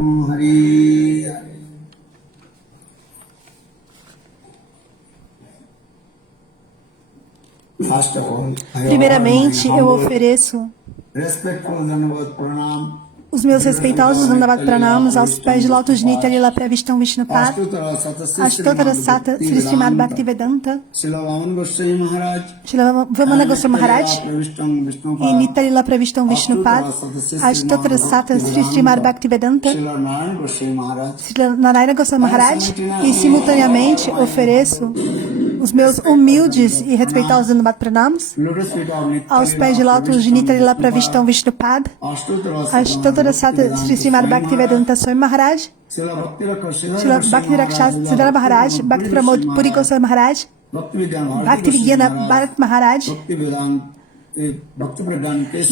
Hari Hari. First of all, Primeiramente, eu ofereço respectful Dandavat Pranam os meus respeitosos Dandavat Pranamas aos pés de lótus de Nitya Lila Pravishtam Vishnupad, Ashtotara Sata Sri Srimad Bhaktivedanta, Srila Vaman Goswami Maharaj, Srila Vamana Goswami Maharaj e Nitya Lila Pravishtam Vishnupad, Ashtotara Sata Sri Srimad Bhaktivedanta, Srila Narayan Goswami Maharaj, Srila Narayana Goswami Maharaj, e simultaneamente ofereço os meus humildes e respeitosos Dandavat Pranamas Lotus feet of Nitya aos pés de lótus de Nitya Lila Pravishtam Vishnupad, Ashtotara Sata Sri Srimad Bhaktivedanta Swami Maharaj, Srila Bhakti Rakshasa Srila Bhakti Rakshasa Siddhara Maharaj, Bhakti Pramod Puri Goswami Maharaj, Bhakti Vidyan Bhakti Vigyana Bharat Maharaj,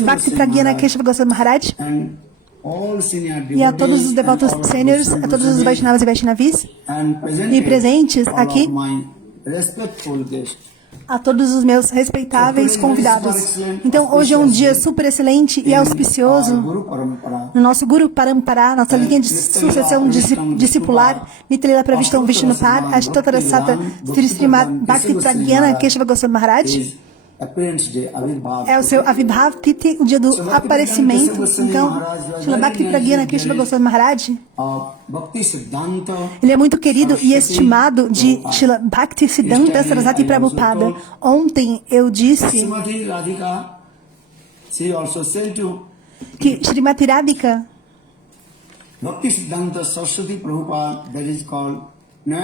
Bhakti Pragyana Keshava Goswami Maharaj, and all senior e a todos os devotos devotees seniors, a todos os Vaishnavas e Vaishnavis, e presentes aqui, a todos os meus respeitáveis convidados. Então, hoje é um dia super excelente e auspicioso no nosso Guru Parampara, nossa linha de sucessão discipular, Nitya Lila Pravishtam Vishnupad, Ashtotara Sata Sri Srimad Bhakti Pragyana Keshava Goswami Maharaj. É o seu Avibhav Titi, o dia do aparecimento. Então, Srila Bhakti Pragyana Keshava Goswami Maharaj, ele é muito querido e estimado de Srila Bhakti Siddhanta Sarasvati Prabhupada. Ontem eu disse que Srimati Radhika,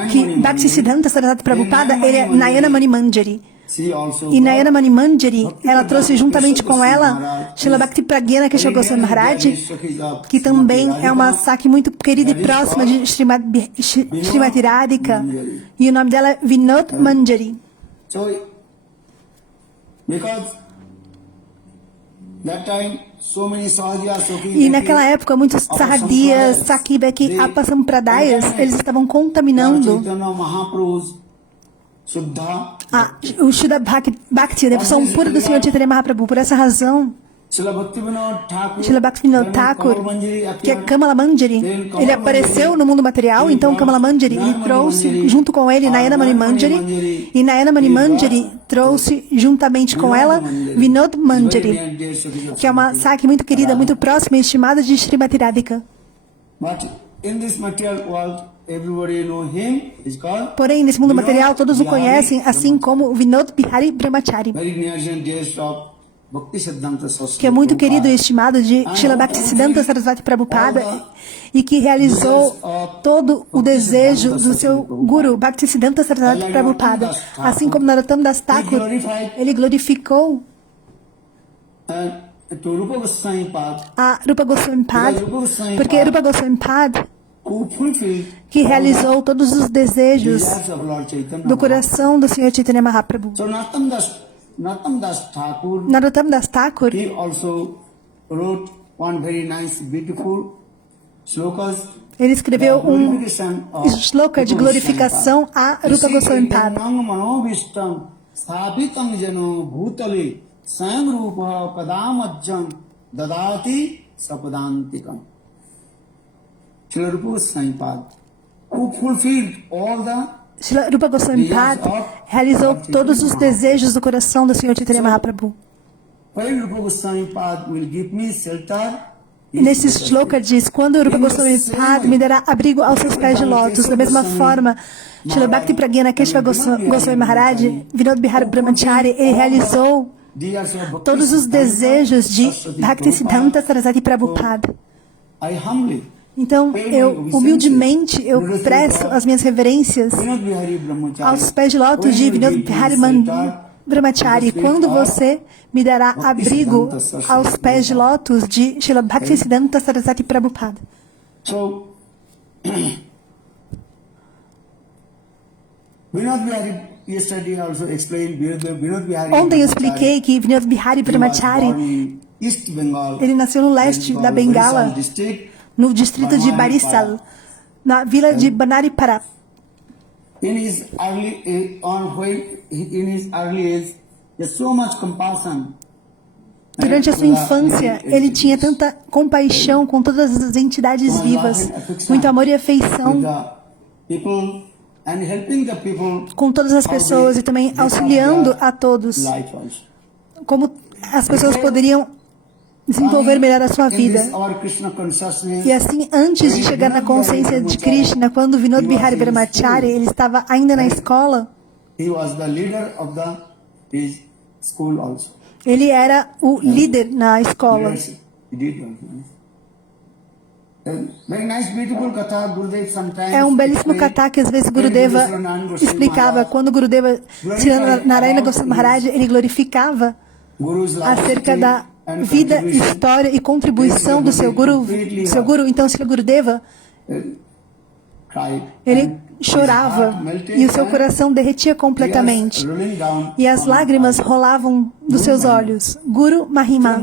que Bhakti Siddhanta Sarasvati Prabhupada, ele é Nayana Mani Manjari. E Nayana Mani Manjari, ela trouxe juntamente com ela Srila Bhakti Pragyana Keshava Goswami Maharaj, que também é uma Saki muito querida e próxima de Srimati Radhika, e o nome dela é Vinod Manjari. E naquela época, muitos Sahadias, Sakibeki, Apasampradayas, eles estavam contaminando o Shuddha Bhakti, a devoção pura do Senhor Chaitanya Mahaprabhu. Por essa razão, Srila Bhaktivinoda Thakur, que é Kamala Manjari, ele apareceu no mundo material. Então Kamala Manjari trouxe junto com ele Nayana Mani Manjari, e Nayana Mani Manjari trouxe juntamente com ela Vinod Manjari, que é uma Saki muito querida, muito próxima e estimada de Srimati Radhika. Porém, nesse mundo material, todos o conhecem, assim como Vinod Bihari Brahmachari, que é muito querido e estimado de Srila Bhaktisiddhanta Sarasvati Prabhupada, e que realizou todo o desejo do seu Guru, Bhaktisiddhanta Sarasvati Prabhupada. Assim como Narottam Das Thakur, ele glorificou a Rupa Goswami Pad, porque Rupa Goswami Pad, que realizou todos os desejos do coração do Senhor Chaitanya Mahaprabhu. Narottam Das Thakur, ele escreveu um shloka de glorificação a Rupa Goswami Pad. Srila Rupa Goswami Pad, who fulfilled all the Srila Rupa Goswami Pad realizou todos os desejos do coração do Senhor Chaitanya Mahaprabhu. E nesse shloka diz: quando Rupa Goswami Pad me dará abrigo aos seus pés de lótus. Da mesma forma, Srila Bhakti Pragyana Keshava Goswami Maharaj, Vinod Bihari Brahmachari, ele realizou todos os desejos de Bhaktisiddhanta Sarasvati Prabhupada. Então, humildemente, eu presto as minhas reverências aos pés de lótus de Vinod Bihari Brahmachari. Quando você me dará abrigo aos pés de lótus de Srila Bhaktisiddhanta Sarasvati Prabhupada. Ontem eu expliquei que Vinod Bihari Brahmachari, ele nasceu no leste da Bengala, no distrito de Barisal, na vila de Banaripara. In his early age, there's so much compassion Durante a sua infância, ele tinha tanta compaixão com todas as entidades vivas, muito amor e afeição com todas as pessoas e também auxiliando a todos, como as pessoas poderiam desenvolver melhor a sua vida. E assim, antes de chegar na consciência de Krishna, quando Vinod Bihari Brahmachari, ele estava ainda na escola, ele era o líder na escola. É um belíssimo katha que às vezes Gurudeva explicava. Quando Gurudeva, Narayana Goswami Maharaj, ele glorificava acerca da vida, história e contribuição do seu guru. Então, Srila Gurudeva, ele chorava e o seu coração derretia completamente e as lágrimas rolavam dos seus olhos. Guru Mahima,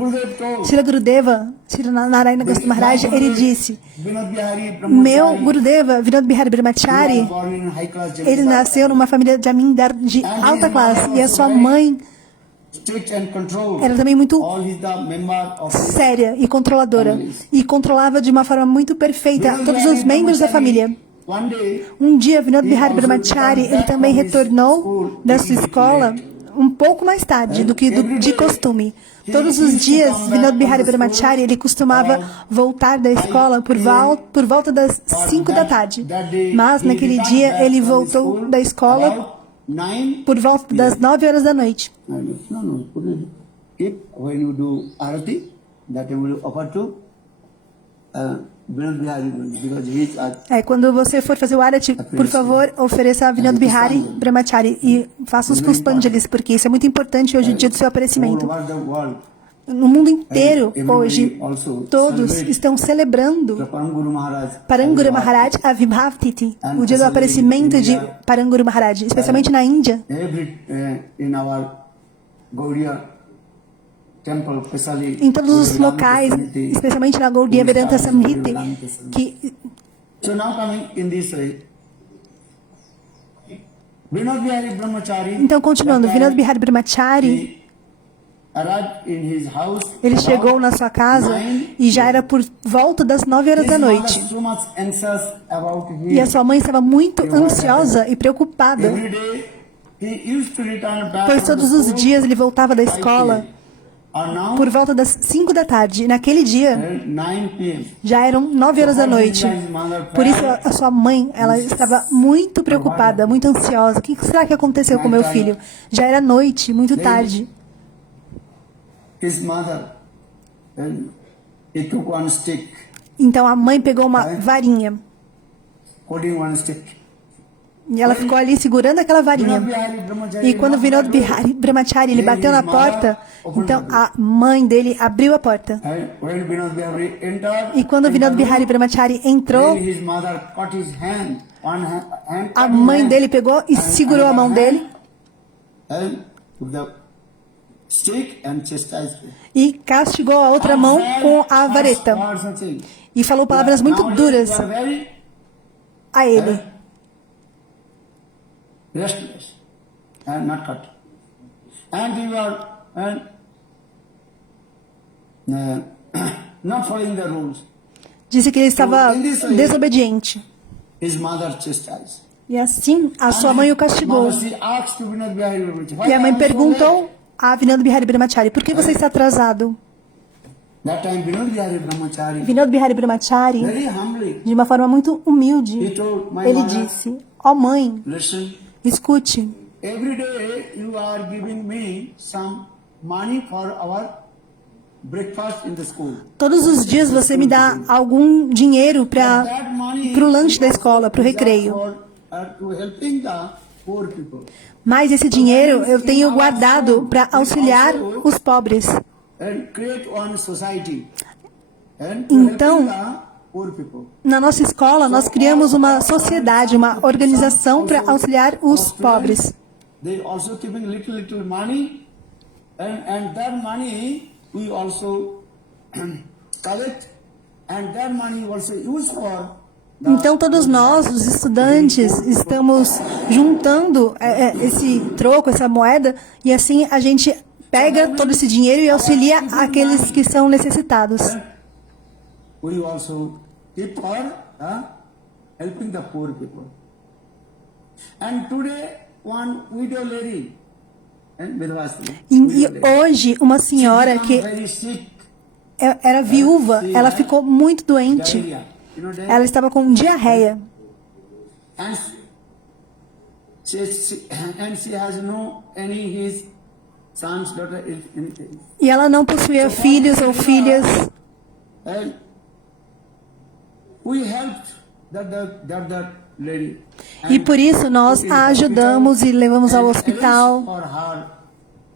Srila Gurudeva, Srila Narayana Goswami Maharaj, ele disse: meu Gurudeva, Vinod Bihari Brahmachari, ele nasceu numa família de Amindar de alta classe e a sua mãe era também muito séria e controladora e controlava de uma forma muito perfeita todos os membros da família. Um dia, Vinod Bihari Brahmachari, ele também retornou da sua escola um pouco mais tarde do que de costume. Todos os dias, Vinod Bihari Brahmachari, ele costumava voltar da escola por volta das 5 da tarde. Mas, naquele dia, ele voltou da escola por volta das 9 horas da noite. Quando você for fazer o Arati, por favor, ofereça a Vinod Bihari Brahmachari e faça os Puspanjalis, porque isso é muito importante hoje, dia do seu aparecimento. No mundo inteiro, hoje, todos estão celebrando Paranguru Maharaj Avibhav Titi, o dia do aparecimento de Paranguru Maharaj, especialmente na Índia. Em todos os locais, especialmente na Gaudiya Vedanta Samhiti, Então, continuando, Vinod Bihari Brahmachari, ele chegou na sua casa e já era por volta das 9 horas da noite. E a sua mãe estava muito ansiosa e preocupada, pois todos os dias ele voltava da escola por volta das 5 da tarde. E naquele dia, já eram 9 horas da noite. Por isso, a sua mãe, ela estava muito preocupada, muito ansiosa. O que será que aconteceu com meu filho? Já era noite, muito tarde. Então, a mãe pegou uma varinha. E ela ficou ali segurando aquela varinha. E quando Vinod Bihari Brahmachari, ele bateu na porta, então a mãe dele abriu a porta. E quando Vinod Bihari Brahmachari entrou, a mãe dele pegou e segurou a mão dele e castigou a outra mão com a vareta. E falou palavras muito duras a ele. Restless and not cut. And you are not following the rules. Disse que ele estava desobediente. His mother chastised. E assim a sua mãe o castigou. E a mãe perguntou a Vinod Bihari Brahmachari: por que você está atrasado? Vinod Bihari Brahmachari, de uma forma muito humilde, ele disse: ó mãe, escute. Every day you are giving me some money for our breakfast in the school. Todos os dias você me dá algum dinheiro para o lanche da escola, para o recreio. Mas esse dinheiro eu tenho guardado para auxiliar os pobres. Então, na nossa escola, nós criamos uma sociedade, uma organização para auxiliar os pobres. Então, todos nós, os estudantes, estamos juntando esse troco, essa moeda, e assim a gente pega todo esse dinheiro e auxilia aqueles que são necessitados. We also keep for helping the poor people. And today, one widow lady, E hoje, uma senhora que very sick, era viúva, ela ficou muito doente. diarrhea. You know that? Ela estava com diarreia. And she has no any his sons, daughter, anything. E ela não possuía filhos ou filhas. And we helped that lady. E por isso nós a ajudamos e levamos ao hospital. For her,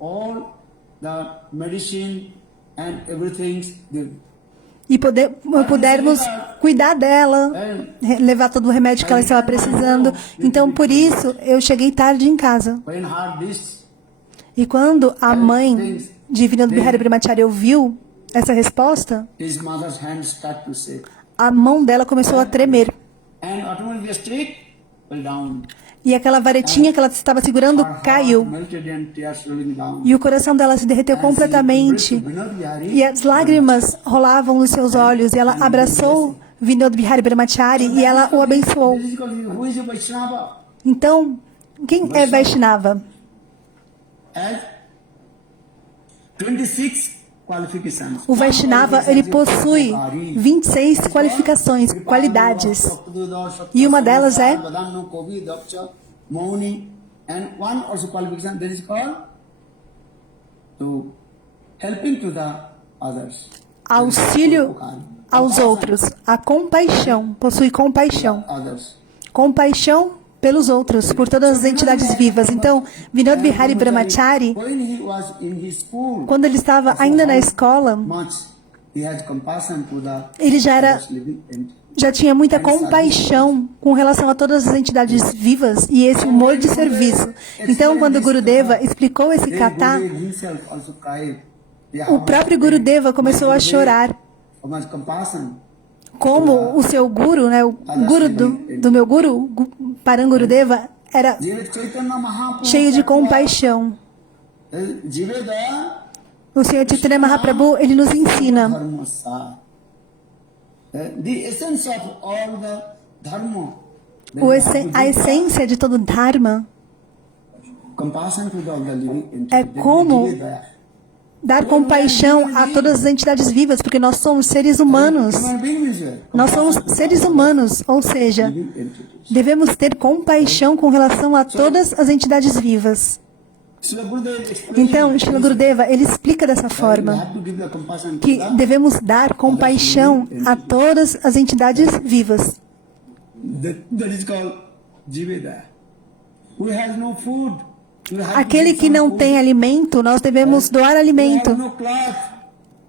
all the medicine and everything. E pudermos cuidar dela, levar todo o remédio que ela estava precisando. Então, por isso, eu cheguei tarde em casa. When her this, E quando a mãe de Vinod Bihari Brahmachari ouviu essa resposta, his mother's hand start to shake, a mão dela começou a tremer. and automatically stick fell down. E aquela varetinha que ela estava segurando Her heart caiu. melted and tears rolling down. E o coração dela se derreteu completamente. Vinod Bihari, E as lágrimas rolavam nos seus olhos. E ela abraçou Vinod Bihari Brahmachari e ela o abençoou. who is a Vaishnava? Então, quem é Vaishnava? As 26 qualifications. O Vaishnava, ele possui 26 qualificações, qualidades. E uma delas é And one also qualification that is called to helping to the others. Auxílio aos outros. A compaixão. Possui compaixão. Others. Compaixão pelos outros, por todas as entidades vivas. Então, Vinod Bihari Brahmachari, When he was in his school, quando ele estava ainda na escola, much he had compassion to the ele others living and já tinha muita compaixão com relação a todas as entidades vivas e esse humor de serviço. Então, quando o Gurudeva explicou esse kata, Gurudev himself also cried. o próprio Gurudeva começou a chorar. How much compassion. Como o seu guru, né, o guru do meu guru, Parangurudeva, era Chaitanya Mahaprabhu, cheio de compaixão. Jiveda O Senhor Chaitanya Mahaprabhu, ele nos ensina. dharma sa. The essence of all the dharma. A essência de todo Dharma Compassion to all the living entities. é como dar compaixão a todas as entidades vivas, porque nós somos seres humanos. Human being means what? Nós somos seres humanos, ou seja, Living entities. devemos ter compaixão com relação a todas as entidades vivas. Srila Gurudev explains Então, Srila Gurudeva, ele explica dessa we forma, have to give the compassion to que the devemos dar compaixão a todas as entidades vivas. that is called Jiveda. Who has no food? We have to Aquele give que some não food. tem alimento, nós devemos doar Who have alimento. no cloth?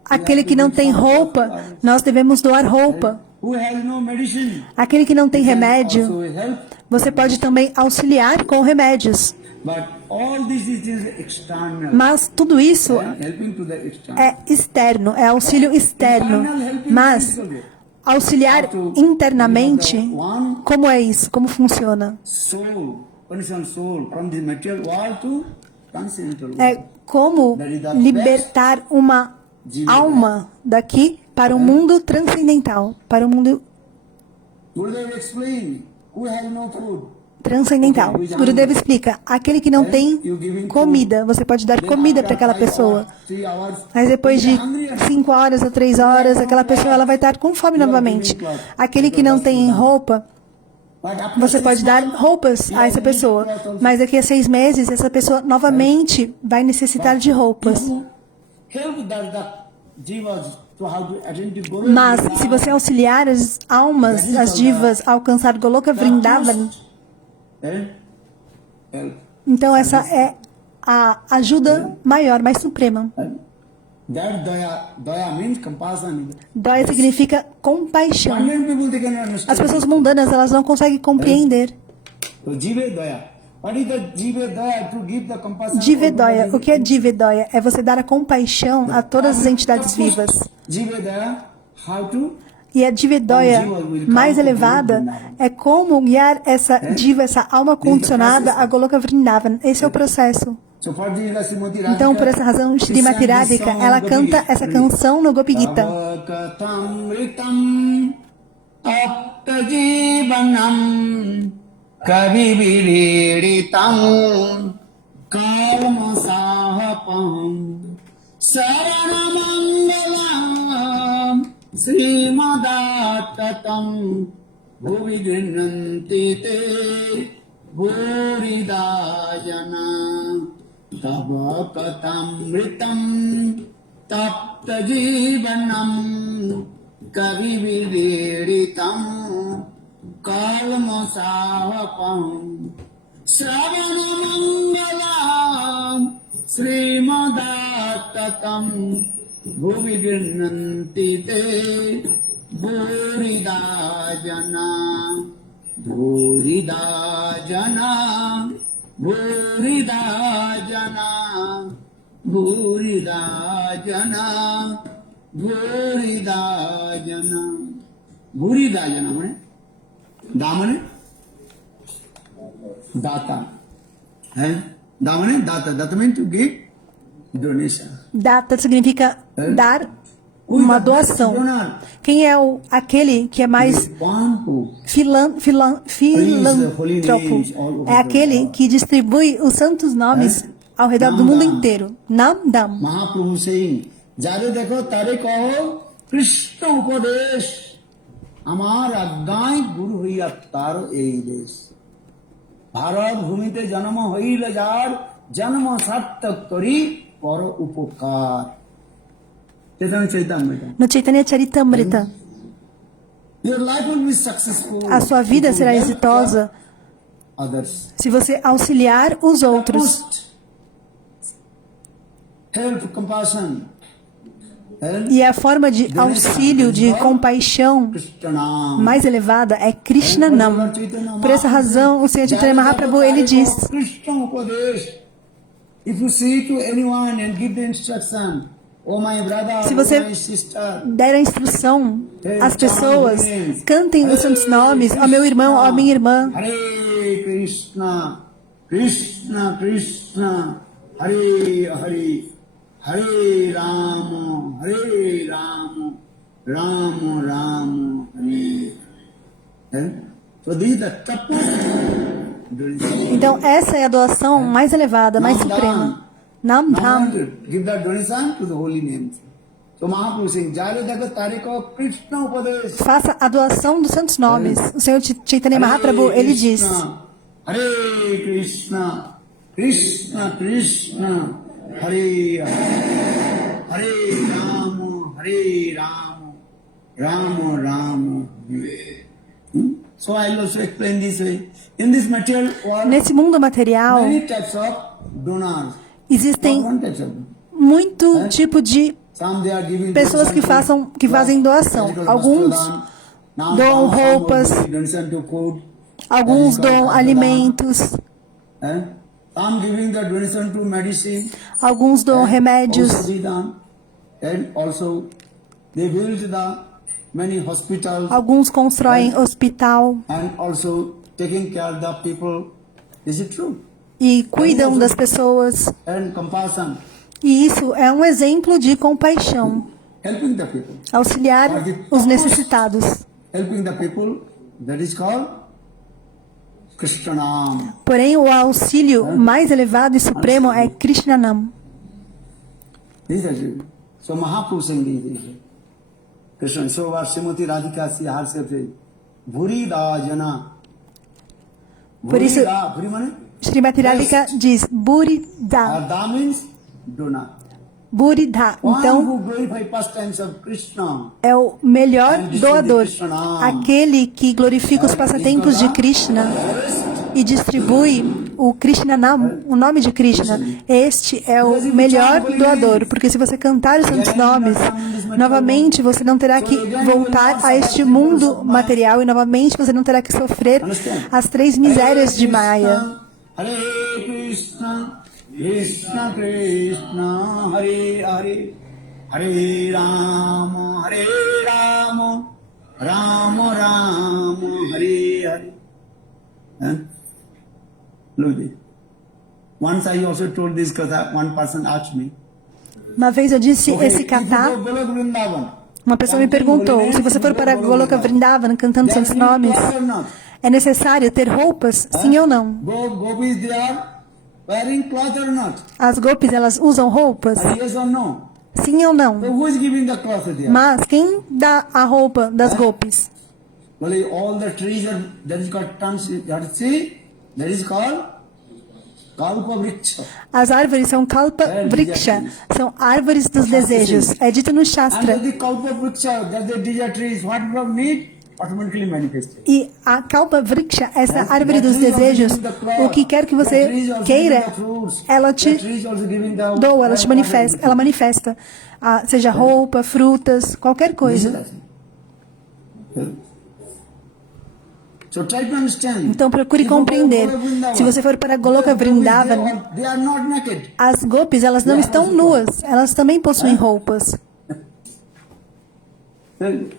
Aquele que não tem roupa, nós devemos doar roupa. Who has no medicine? Aquele que não tem remédio, Also help. você pode também auxiliar com remédios. But all this is external. Mas tudo isso Helping to the external. é externo, é auxílio externo. Mas auxiliar internamente, como é isso? Como funciona? Soul, condition soul from the material world to transcendental world. É como libertar uma alma daqui para o mundo transcendental, para o mundo Gurudev explain, who has no food? transcendental. Gurudeva explica, aquele que não tem comida, você pode dar comida para aquela pessoa. 3 hours, Mas depois de 5 horas ou 3 horas, aquela pessoa ela vai estar com fome novamente. Aquele que não tem roupa, but after você 6 pode dar months, roupas a essa pessoa. Mas daqui a 6 meses, essa pessoa novamente vai necessitar de roupas. help the jivas to how to attend to Guru. Mas se você auxiliar as almas, as divas, a alcançar Goloka Vrindavan, Help. então essa é a ajuda maior, mais suprema. That daya means compassion. Dóia significa compaixão. Mundane people they can understand. As pessoas mundanas, elas não conseguem compreender. So Jivedaya. What is the Jivedaya? To give the compassion. Divedoya. O que é Divedoya? É você dar a compaixão a todas as entidades vivas. Jivedaya, how to? E a Divedoya mais elevada é como guiar essa diva, essa alma condicionada a Goloka Vrindavan. Esse é o processo. So for this, Srimati Radhika, Então, por essa razão, she Srimati sang this Radhika, song in ela Gopi canta Gita. essa canção no Gopi Gita. Tavakatamritam tapta jivanam kaviviriritam kalmasahapam saranamangalam srimadattatam bhuvidrinanti te bhuridayana Tavakatamritam tapta jivanam kaviviriritam kalmasahapam Sravanamangalam Srimadattatam Bhuvidrinanti te Bhuridajana Bhuridajana Bhuridajana Bhuridajana Bhuridajana Bhuridajana মানে দা মানে দাতা হ্যাঁ দা মানে দাতা দাতা means to give donation. Data significa dar uma doação. Quem é aquele que é mais filântropo? É aquele que distribui os santos nomes ao redor do mundo inteiro. Nam Dam. Mahaprabhu saying, যারে দেখো তারে কহ কৃষ্ণ উপদেশ আমার আজ্ঞায় গুরু হইয়া তার এই দেশ ভারত ভূমিতে জন্ম হইল যার জন্ম সার্থক করি পর উপকার No Chaitanya Charitamrita, Your life will be successful a sua vida if you será help exitosa others. se você auxiliar os outros. Help, compassion. E a forma de auxílio, de compaixão mais elevada é Krishna Nam. Por essa razão, o Senhor Chaitanya Mahaprabhu, ele diz: If you say to anyone and give the instruction, oh my brother, se você oh my sister, der a instrução às pessoas, cantem os santos nomes, ó meu irmão, ó minha irmã. Hare Krishna, Krishna Krishna, Hare Hare, Hare Rama, Rama Rama, Hare. So these are Então essa é a doação mais elevada, mais suprema. Nam Dham. Give that donation to the holy names. So Mahaprabhu saying, Jare Daga Tariko Krishna Upadesh. Faça a doação dos santos nomes. O Senhor Chaitanya Mahaprabhu, ele diz: Hare Krishna, Krishna Krishna, Hare Hare Rama, Rama Rama, Hare. So I will also explain this way. In this material world, nesse mundo material, many types of donors. existem muito tipo de pessoas que fazem doação. Alguns doam roupas, alguns doam alimentos, alguns doam remédios, alguns constroem hospital e cuidam das pessoas. E isso é um exemplo de compaixão. Auxiliar os necessitados. Porém, o auxílio mais elevado e supremo é Krishnanam. So Mahaprabhu saying this. Krishna, so what Srimati Radhika herself says, Bhuridajana. Por isso, Srimati Radhika diz Burida. Da means donor. Burida. Então, é o melhor doador, aquele que glorifica os passatempos de Krishna e distribui o Krishnanam, o nome de Krishna. Este é o melhor doador, porque se você cantar os santos nomes, novamente você não terá que voltar a este mundo material e novamente você não terá que sofrer as 3 misérias de Maya. Hare Krishna, Krishna Krishna, Hare Hare, Hare Rama, Rama Rama, Hare Hare. Look at it. Once I also told this katha, one person asked me, Uma vez eu disse okay, esse if you kata, go Goloka Vrindavan, uma pessoa me perguntou, se você for para Goloka Vrindavan cantando seus nomes, é necessário ter roupas? Sim ou não? Gopis, they are wearing cloth or not? As gopis, elas usam roupas? Yes or no? Sim ou não? So who is giving the cloth there? Mas quem dá a roupa das gopis? Well, all the trees are, that is called that is called Kalpa Vriksha. As árvores são Kalpa Vriksha, são árvores dos desejos. É dito no And Shastra. the Kalpa Vriksha, that the desire trees, what you need, automatically manifested. E a Kalpa Vriksha, essa árvore dos desejos, o que quer que você queira, ela te doa, ela te manifesta, ela manifesta. Seja roupa, frutas, qualquer coisa. So try to understand. Então procure compreender. Se você for para Goloka Vrindavan, They are not naked. as gopis, elas não estão nuas, elas também possuem roupas.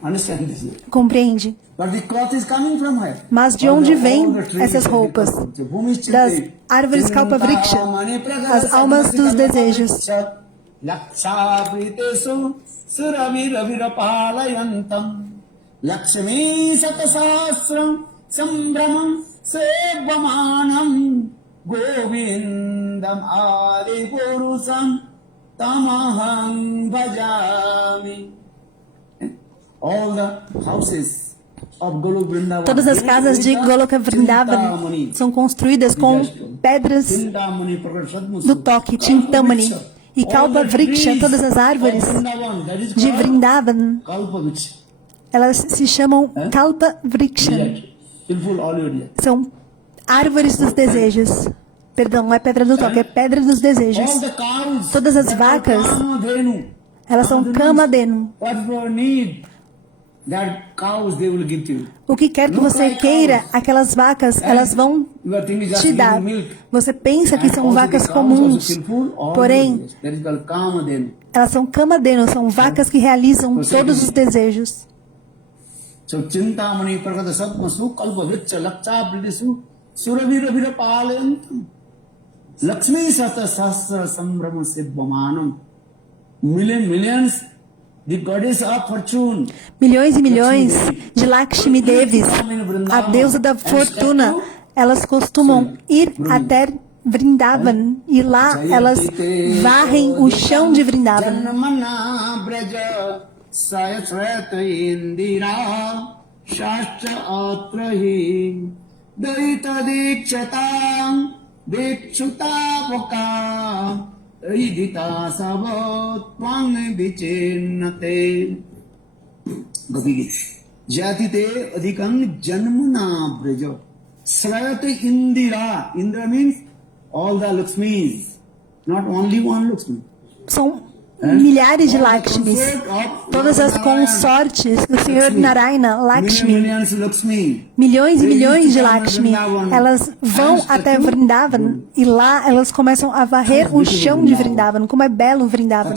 Understand this. Compreende? But the cloth is coming from where? Mas de onde vêm essas roupas? Das árvores Kalpa Vriksha, as almas dos desejos. Lakshabritesu suravirapalayantam Lakshmi satasasram sambramam sevamanam Govindam adipurusam tamaham bhajami. All the houses of Goloka Vrindavan, Todas as casas de Goloka Vrindavan são construídas com pedras do toque, Chintamani. E Kalpa Vriksha, todas as árvores de Vrindavan, elas se chamam Kalpa Vriksha. São árvores dos desejos. Perdão, não é pedra do toque, é pedra dos desejos. Todas as vacas, elas são Kamadenu. O que quer que você queira, aquelas vacas, elas vão te dar. Você pensa que são vacas comuns, porém, elas são Kamadenu, são vacas que realizam todos os desejos. So Chintamani Prakata Satmasu Kalpa Vriksha Lakchabridesu Suravira Palayantam Lakshmi Sata Sastra Sambrama Siddhamanam. Millions, the goddess of fortune. Milhões e milhões de Lakshmi Devis, a deusa da fortuna, elas costumam ir até Vrindavan e lá elas varrem o chão de Vrindavan. Janmana Braja Sayasrata Indira Shastra Atrahi Daita Dikchatam Dikshutapaka Idita Savat Twang Vichinnate Gopi Gita Jatite Adhikam Janmana Braja Sayat Indira. Indra means all the Lakshmis, not only one Lakshmi. São milhares de Lakshmis, todas as consortes do Senhor Narayana, Lakshmi, milhões e milhões de Lakshmi, elas vão até Vrindavan e lá elas começam a varrer o chão de Vrindavan. Como é belo Vrindavan.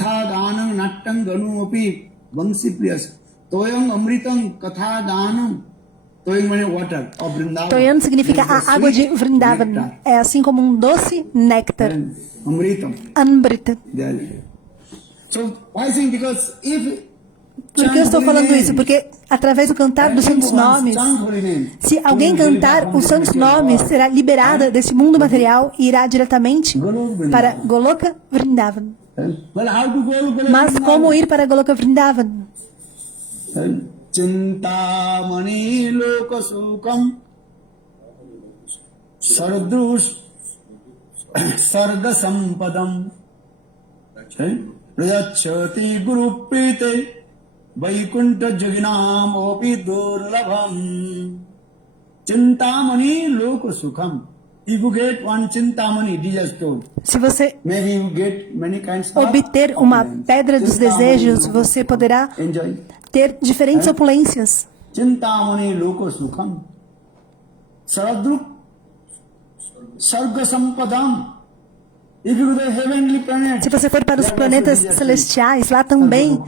Toyan significa a água de Vrindavan. É assim como um doce néctar. Amrita. Por que eu estou falando isso? Porque através do cantar dos santos nomes, se alguém cantar os santos nomes, será liberada desse mundo material e irá diretamente para Goloka Vrindavan. Mas como ir para Goloka Vrindavan? Chintamani lokasukam sarga sampadam Prayachati Guru Prite Vaikunta Jaginam Opi Durlabham Chintamani Lokasukham. If you get one Chintamani, Jesus told, se você maybe you get many kinds of obter uma pedra dos desejos, você poderá ter diferentes opulências. Chintamani Lokasukham Saradruk Sarga Sampadam. Se você for para os planetas celestiais, lá também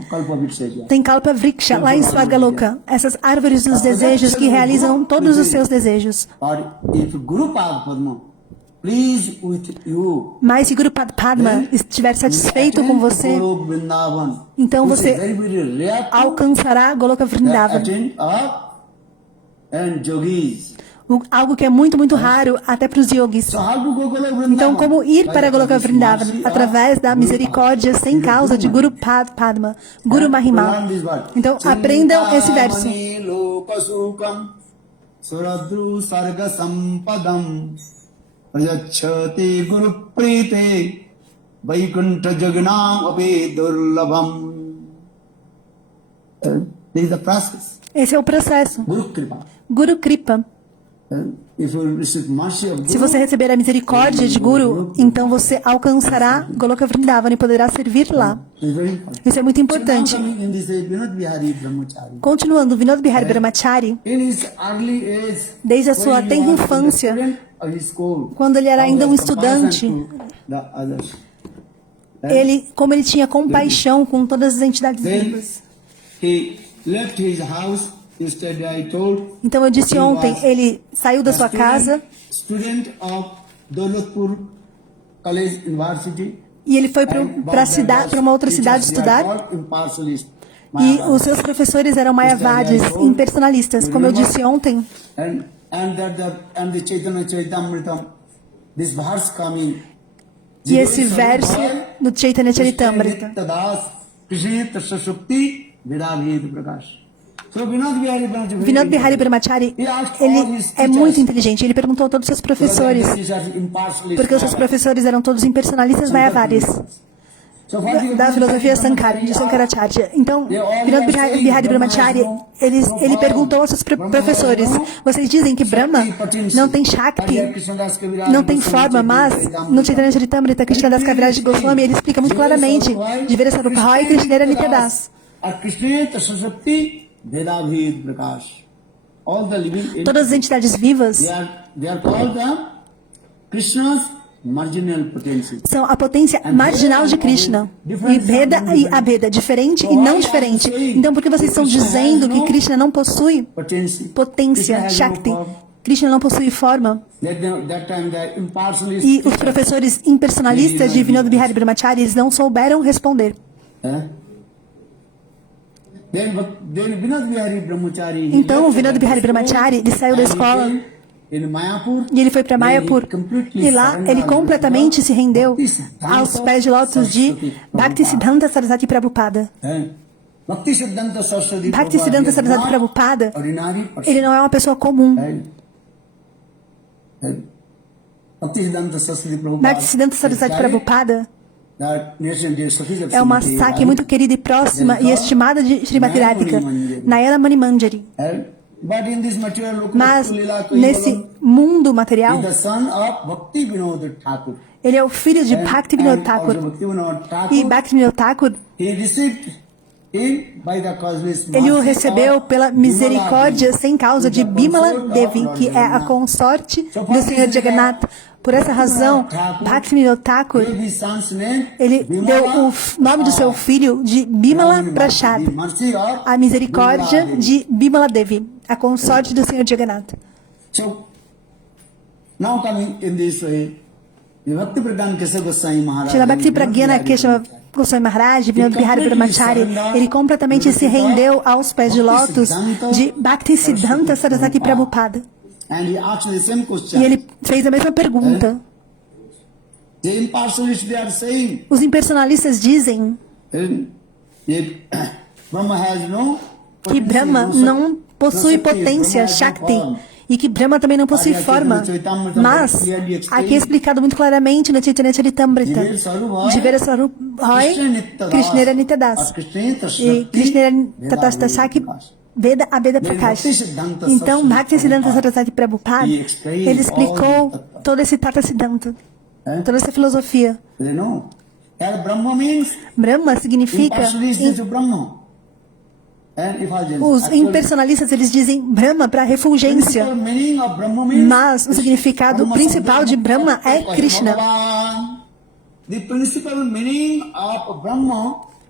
tem Kalpa Vriksha, lá em Swargaloka. Essas árvores dos desejos que realizam todos os seus desejos. pleased with you, Mas se Guru Padma estiver satisfeito com você, Golok Vrindavan, então which is você very, very rare to alcançará Goloka Vrindavan. attain up and yogis. Algo que é muito, muito raro até para os yogis. So how to go Golok Vrindavan? Então, como ir By para the Goloka mercy Vrindavan? of Através da Guru misericórdia sem causa de Guru Padma, Guru Mahima. Então, aprendam esse verso. Chintamani lokasukam suradru sarga sampadam prayachati guru prite vaikuntha jagnam api durlabham. This is the process. Esse é o processo. Guru Kripa. Guru Kripa. If you receive mercy of Se Guru, você receber a misericórdia de Guru, então você alcançará Goloka Vrindavan e poderá servir lá. it's very important. Isso é muito importante. So now coming in this Vinod Bihari Brahmachari. Continuando, Vinod Bihari Brahmachari, In his early age, desde a sua when he tenra was infância, a student of his school, quando ele era ainda um estudante, the others. como ele tinha compaixão com todas as entidades Then vivas. he left his house. Yesterday I told. Então eu disse he ontem, was ele saiu da a sua casa student of Daulatpur College University. e ele foi para uma outra cidade estudar. E os seus professores eram mayavadis, impersonalistas, como eu disse ontem. And the Chaitanya Charitamritam, this verse coming. E esse verso no Chaitanya Charitamrita. Vinod Bihari Brahmachari, ele é muito inteligente. Ele perguntou a todos os seus professores, porque os seus professores eram todos impersonalistas mayavadis, da filosofia Sankara, de Sankaracharya. Então, Vinod Bihari Brahmachari, ele perguntou aos seus professores, vocês dizem que Brahma não tem Shakti, não tem forma, mas no Chaitanya Charitamrita, Krishnadas Kaviraj Goswami, ele explica muito claramente, de Virasarupa Roy e Krishnera Nityadas. Todas as entidades vivas são a potência marginal de Krishna. E Bheda e Abheda, diferente e não diferente. Então, por que vocês estão dizendo que Krishna não possui potência, Shakti? Krishna não possui forma. E os professores impersonalistas de Vinod Bihari Brahmachari, eles não souberam responder. Então, o Vinod Bihari Brahmachari, ele saiu da escola e ele foi para Mayapur. E lá, ele completamente se rendeu aos pés de lótus de Bhaktisiddhanta Saraswati Prabhupada. Bhaktisiddhanta Saraswati Prabhupada, ele não é uma pessoa comum. Bhaktisiddhanta Saraswati Prabhupada é uma Sakya muito querida e próxima e estimada de Srimati Radhika, Nayana Mani Manjari. Mas, nesse mundo material, ele é o filho de Bhakti Vinod Thakur. E Bhakti Vinod Thakur, ele o recebeu pela misericórdia sem causa de Bimala Devi, que é a consorte do Senhor Jagannatha. Por essa razão, Bhakti Vinod Thakur, ele deu o nome do seu filho de Bimala Prashad, a misericórdia de Bimala Devi, a consorte do Senhor Jagannatha. Srila Bhakti Pragyana Keshava Goswami Maharaj, Vinod Bihari Brahmachari, ele completamente se rendeu aos pés de lótus de Bhaktisiddhanta Saraswati Prabhupada. E ele fez a mesma pergunta. Os impersonalistas dizem que Brahma não possui potência, Shakti, e que Brahma também não possui forma. Mas, aqui é explicado muito claramente no Chaitanya Charitamrita, de Virasarupa Roy, Krishnera Nityadas, e Krishnera Tatastasaki Veda Abheda Prakash. Então, Bhaktisiddhanta Saraswati Prabhupada, ele explicou todo esse Tata Siddhanta, toda essa filosofia. Brahma significa... Os impersonalistas, eles dizem Brahma para refulgência, mas o significado principal de Brahma é Krishna.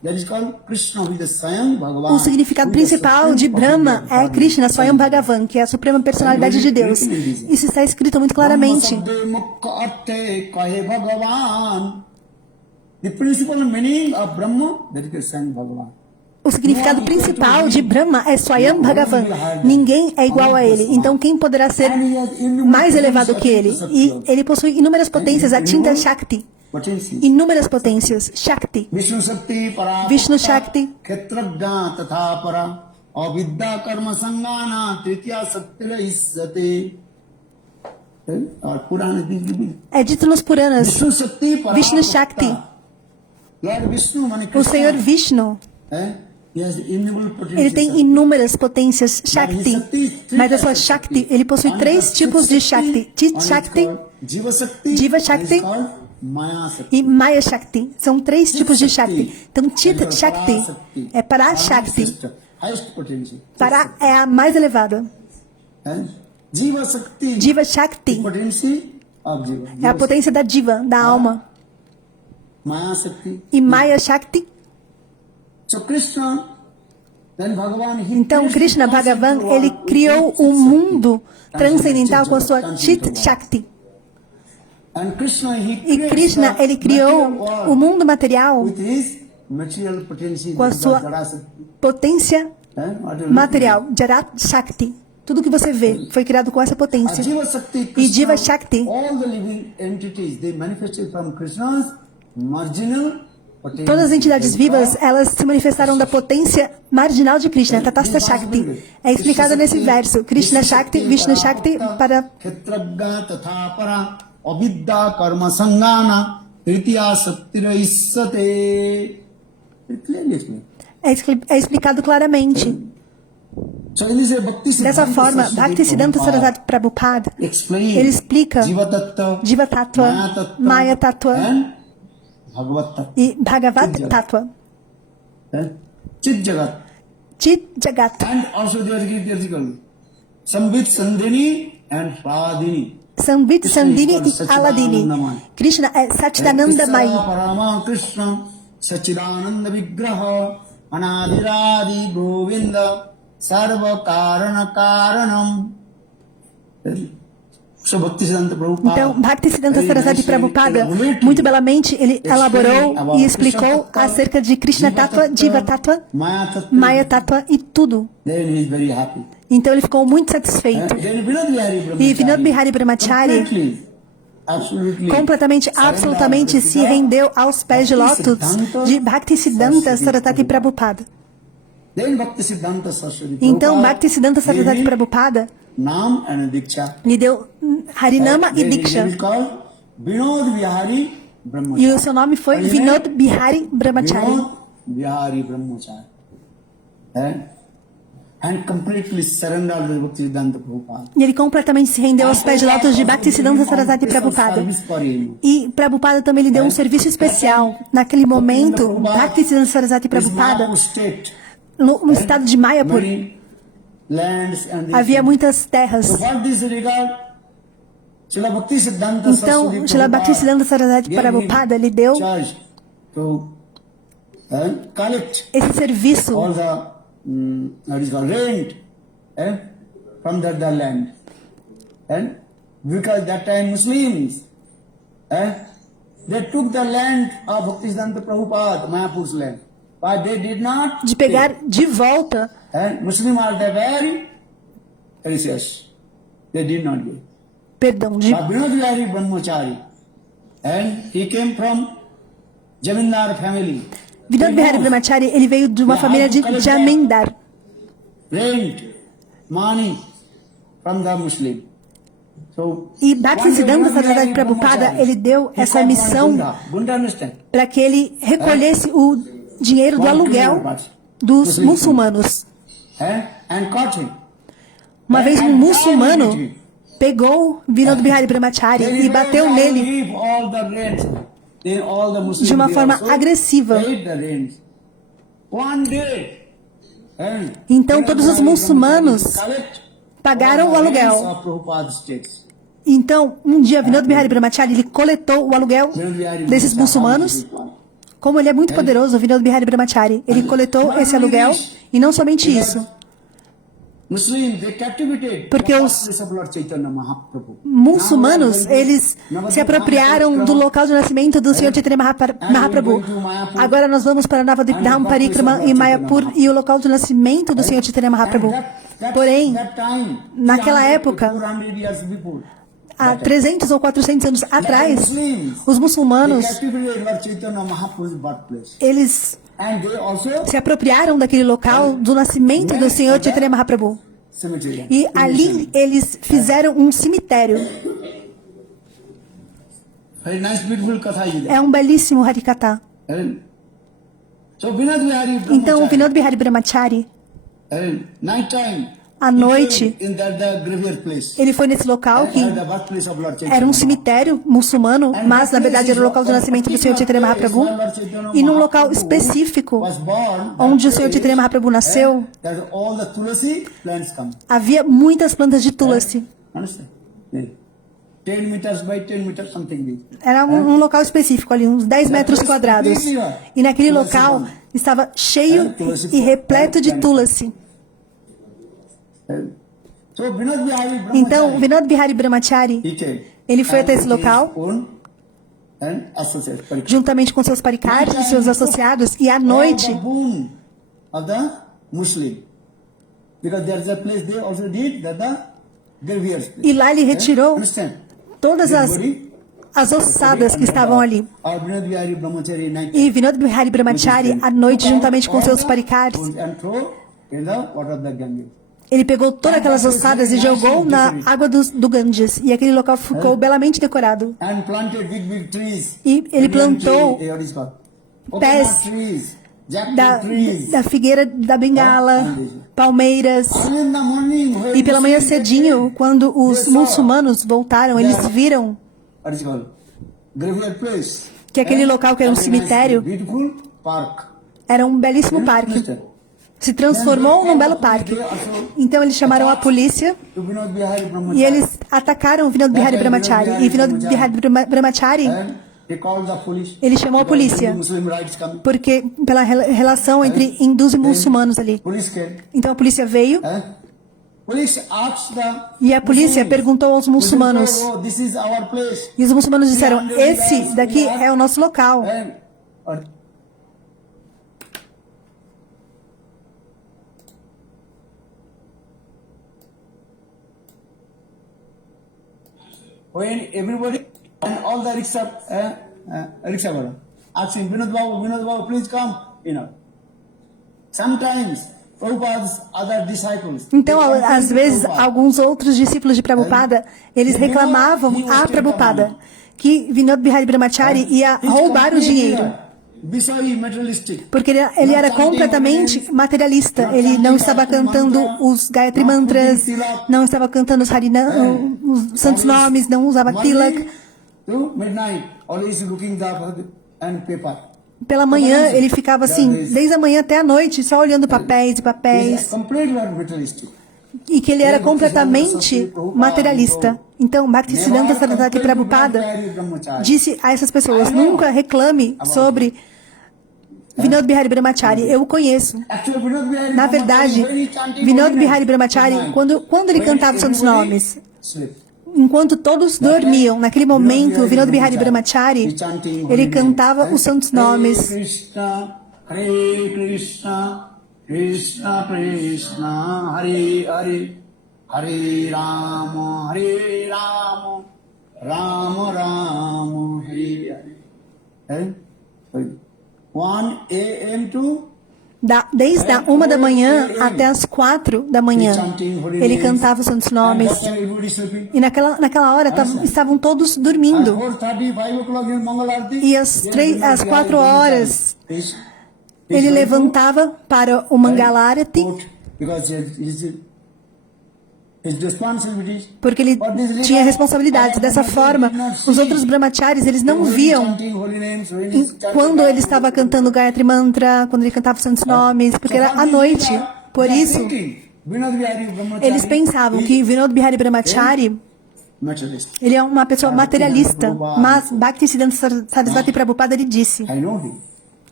That is called Krishna, who is the Swayam Bhagavan. O significado who is the principal supreme de Brahma personality é of Krishna, God. Swayam Bhagavan, que é a suprema personalidade de Deus. Isso está escrito muito claramente. Brahma sabde mukha arthe kahe Bhagavan. The principal meaning of Brahma, that is the Swayam Bhagavan. O significado principal de Brahma é Swayam Bhagavan. Ninguém é igual a ele. Então quem poderá ser mais elevado que ele? E ele possui inúmeras potências, Atinta Shakti. Potencies. Inúmeras potências, Shakti. Vishnu Shakti para Vishnu Shakti, Kshetrajna tatha para avidya karma sangana tritya sattira issate. और पुराने दिन é dito nos Puranas. Vishnu Shakti para Vishnu Shakti. Lord Vishnu mane O Senhor Vishnu, he has innumerable potentials. ele tem inúmeras potências, Shakti. Mas a sua Shakti, ele possui três tipos de Shakti. Chit Shakti Jiva Shakti, Jiva Shakti Maya Shakti. e Maya Shakti. São três tipos de Shakti. Então Chit Shakti é para Shakti. Highest potential. Para é a mais elevada. Jiva Shakti, Jiva Shakti potential of Jiva. é a potência da Diva, da alma. Maya Shakti. E Maya Shakti. So Krishna, then Bhagavan, he Então creates Krishna the concept Bhagavan, world ele with criou Chit o Shakti. mundo transcendental com a sua Chit Transcendental. Shakti. And Krishna, he E creates Krishna, the ele criou material world o mundo material with his material potential, com a that is sua Jada Shakti. potência material, Jarat Shakti. Tudo que você vê foi criado com essa potência. Jiva Shakti, E Jiva Krishna, Shakti, all the living entities, they manifested from Krishna's marginal potential. todas as entidades vivas, elas se manifestaram da potência marginal de Krishna, Tatastha Shakti. É explicado nesse verso. Krishna Shakti, Vishnu Shakti para Kshetrajna tatha para avidya karma sangana tritya sattira issate. It clearly explained. é explicado claramente. So in this way, Bhakti Dessa Siddhanta forma, Saraswati Bhaktisiddhanta Prabhupada Saraswati Prabhupada, explain ele explica Jiva Tattva, Jiva Tattva, Maya Tattva and Bhagavat Tattva, e Bhagavat Tattva, and Chit Jagat. Chit Jagat. And also there is called Sambit Sandhini and Radhini. Sambit, Sandhini e Aladini. Krishna é Satchidananda Mai. Parama Krishna Satchidananda Vigraha Anadiradi Govinda Sarva Karana Karanam. So Bhaktisiddhanta Prabhupada. Então, Bhaktisiddhanta Saraswati Prabhupada, muito belamente, ele elaborou e explicou acerca de Krishna Tattva, Jiva Tattva, Maya Tattva e tudo. Then he is very happy. Então ele ficou muito satisfeito. Then Vinod Bihari E Vinod Bihari Brahmachari absolutely completamente, absolutamente se rendeu aos pés de lótus de Bhaktisiddhanta Saraswati Prabhupada. Then Bhaktisiddhanta Saraswati Então, Prabhupada Bhaktisiddhanta Saraswati gave him Prabhupada Nam and Diksha. lhe deu Harinama e Then his name Diksha. is called Vinod Bihari E Brahmachari. o seu nome foi Vinod Bihari Brahmachari. Vinod Bihari Brahmachari. And completely surrendered to Bhaktisiddhanta Prabhupada. E ele completamente se rendeu aos pés de lótus de Bhaktisiddhanta Saraswati Prabhupada. Service for him. E Prabhupada também lhe deu um serviço especial. Naquele momento, Bhaktisiddhanta Saraswati This Prabhupada, Mayapur state, no estado de Mayapur, many lands and havia muitas terras. So what this regard? Srila Bhaktisiddhanta Então, Saraswati Srila Bhaktisiddhanta Saraswati gave him Prabhupada lhe deu charge to collect esse serviço all the what is called rent from the land. And because that time Muslims they took the land of Bhaktisiddhanta Prabhupada, Mayapur's land, but they did not de pegar de volta. Muslims are the very precious. They did not give. Perdão, de But Vinod Bihari Brahmachari, and he came from Jamindar family. Vinod Bihari Brahmachari, ele veio de uma família de Jamindar. Rent, money from the Muslim. So, E Bhaktisiddhanta Saraswati Prabhupada, ele deu essa missão Gunda understand? para que ele recolhesse o dinheiro do aluguel dos muçulmanos. And caught him. Uma vez um muçulmano pegou Vinod Bihari Brahmachari e bateu nele Give all the rents. Then all the Muslims, de uma they forma also agressiva. paid the rents. One day. Então todos os muçulmanos pagaram o aluguel. Então, um dia Vinod Bihari Brahmachari ele coletou o aluguel desses muçulmanos Como ele é muito poderoso, o Vinod Bihari Brahmachari. Ele coletou esse aluguel e não somente isso. Porque os muçulmanos, eles se apropriaram do local de nascimento do Senhor Chaitanya Mahaprabhu. Agora nós vamos para Navadvip Dham, Parikrama e Mayapur e o local de nascimento do Senhor Chaitanya Mahaprabhu. Porém, naquela época, há 300 ou 400 anos atrás, os muçulmanos, eles se apropriaram daquele local do nascimento do Senhor Chaitanya Mahaprabhu. E ali eles fizeram um cemitério. É um belíssimo Harikatha. Então, o Vinod Bihari Brahmachari, à noite, ele foi nesse local que era um cemitério muçulmano, mas na verdade era o local de nascimento do Senhor Chaitanya Mahaprabhu. E num local específico, onde o Senhor Chaitanya Mahaprabhu nasceu, havia muitas plantas de tulasi. Era um local específico ali, uns 10 metros quadrados. E naquele local estava cheio e repleto de tulasi. Então, o Vinod Bihari Brahmachari, ele foi até esse local, juntamente com seus parikaris e seus associados, e à noite, e lá ele retirou todas as ossadas que estavam ali. E Vinod Bihari Brahmachari, à noite, juntamente com seus parikaris, ele pegou todas aquelas ossadas e jogou na água do Ganges. E aquele local ficou belamente decorado. E ele plantou pés da figueira da Bengala, palmeiras. E pela manhã cedinho, quando os muçulmanos voltaram, eles viram que aquele local, que era um cemitério, era um belíssimo parque. Se transformou num belo parque. Então eles chamaram a polícia e eles atacaram o Vinod Bihari Brahmachari. E Vinod Bihari Brahmachari, ele chamou a polícia, porque pela relação entre hindus e muçulmanos ali. Então a polícia veio e a polícia perguntou aos muçulmanos. E os muçulmanos disseram: esse daqui é o nosso local. When everybody and all the rickshaw asking Vinod Babu, please come, Sometimes Prabhupada's other disciples. Então, às vezes, alguns outros discípulos de Prabhupada, eles reclamavam a Prabhupada que Vinod Bihari Brahmachari ia roubar o dinheiro. Porque ele era completamente materialista. Ele não estava cantando os Gayatri Mantras, não estava cantando os os santos nomes, não usava tilak. Pela manhã, ele ficava assim, desde a manhã até a noite, só olhando papéis e papéis. E que ele era completamente materialista. Então, Bhaktisiddhanta Sarasvati Prabhupada disse a essas pessoas: nunca reclame sobre Vinod Bihari Brahmachari. Eu o conheço. Na verdade, Vinod Bihari Brahmachari, quando ele cantava os santos nomes, enquanto todos dormiam, naquele momento, Vinod Bihari Brahmachari, ele cantava os santos nomes. Hare Krishna, Krishna Krishna, Hare Hare, Hare Rama, Rama Rama, Hare Hare. 1 a.m. to Desde a 1 da manhã até as 4 da manhã, ele cantava os santos nomes. E naquela hora estavam todos dormindo. E às 4 horas, ele levantava para o Mangalarati, porque ele tinha responsabilidades. Dessa forma, os outros brahmacharis, eles não viam quando ele estava cantando Gayatri Mantra, quando ele cantava os santos nomes, porque era à noite. Por isso, eles pensavam que Vinod Bihari Brahmachari, ele é uma pessoa materialista. Mas Bhaktisiddhanta Sarasvati Prabhupada, ele disse: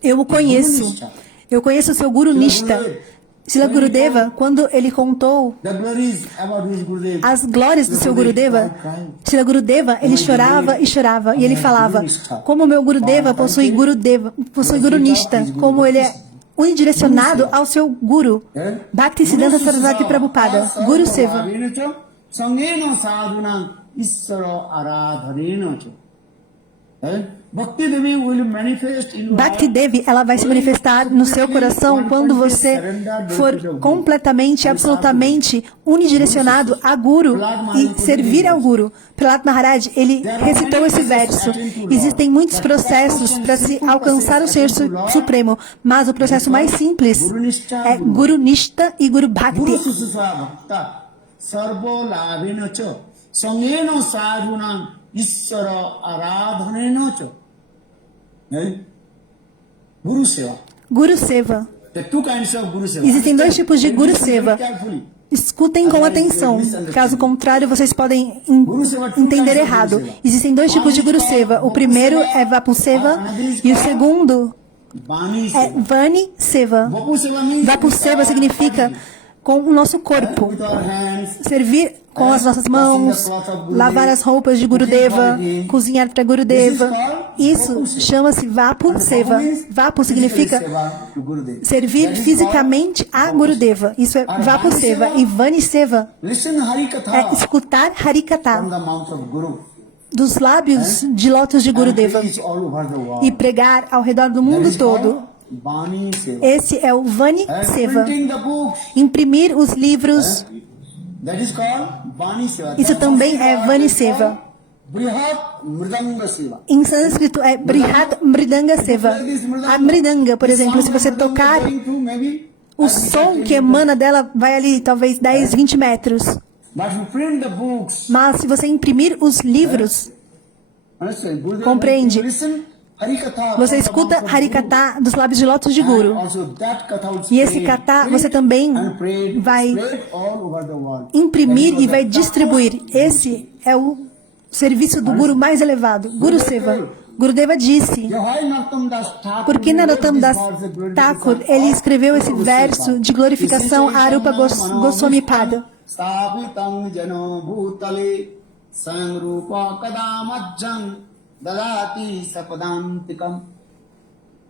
Eu o conheço. Eu conheço o seu Guru Nishta. Srila Gurudeva, quando ele contou The glories about his Gurudev. as glórias do seu Gurudeva, Srila Gurudeva, ele chorava e chorava. E ele falava, como o meu Gurudeva, possui Guru Nishta, como ele é unidirecionado ao seu Guru, Bhaktisiddhanta Sarasvati Prabhupada, Guru Seva. Sangena sadhuna issara aradharena cha. Bhakti Devi will manifest in your Bhakti Devi, ela vai se manifestar no seu coração quando você for completamente, absolutamente unidirecionado a Guru e servir ao Guru. Prahlad Maharaj, ele recitou esse verso. Existem muitos processos para se alcançar o Ser Supremo, mas o processo mais simples é Guru Nishta e Guru Bhakti. Guru Susava Bhakta Sarvo Lavena cha. Sangena sadhuna issara aradhanena cha. Guru Seva. Guru Seva. The two kinds of Guru Seva. Existem dois tipos de Guru Seva. Carefully. Escutem com atenção. Caso contrário, vocês podem entender errado. Existem dois tipos de Guru Seva. O primeiro é Vapu Seva e o segundo Bani é Seva. Vani Seva. Vapu Seva means Vapu Seva significa com o nosso corpo. with our hands. Servir com as nossas mãos, lavar as roupas de Gurudeva, cozinhar para Gurudeva. Isso chama-se Vapu Seva. Vapu significa Seva to Gurudev. servir fisicamente a Gurudeva. Isso é Vapu Seva. E Vani Seva Listen Harikatha é escutar Harikatha from the mouth of Guru. dos lábios de lótus de And Gurudeva preach all over the world. e pregar ao redor do That mundo is todo. called Bani Seva. Esse é o Vani And Seva. printing the books. Imprimir os livros. That is called Bani Seva. Isso também é Vani Seva. Brihat Mridanga Seva. Em sânscrito é Brihat Mridanga Seva. A Mridanga, por exemplo, se você tocar, o som que emana dela vai ali talvez 10, 20 metros. But you print the books. Mas se você imprimir os livros, Understand? Gurudev, Compreende? listen Harikatha você from the escuta mouth of Guru. Harikatha dos lábios de lótus de And Guru. also that katha will E esse spread, katha print você também and print, vai spread all over the world. imprimir That is e vai called the distribuir. Esse é o serviço do Guru mais elevado, Guru Seva. Gurudeva disse, Why Narottam Das Thakur por que Narottam Das Thakur, ele escreveu esse verso de glorificação a Arupa Goswami Pada. Stapitam jano bhutale sangrupa kadamajjam dalati sapadantikam.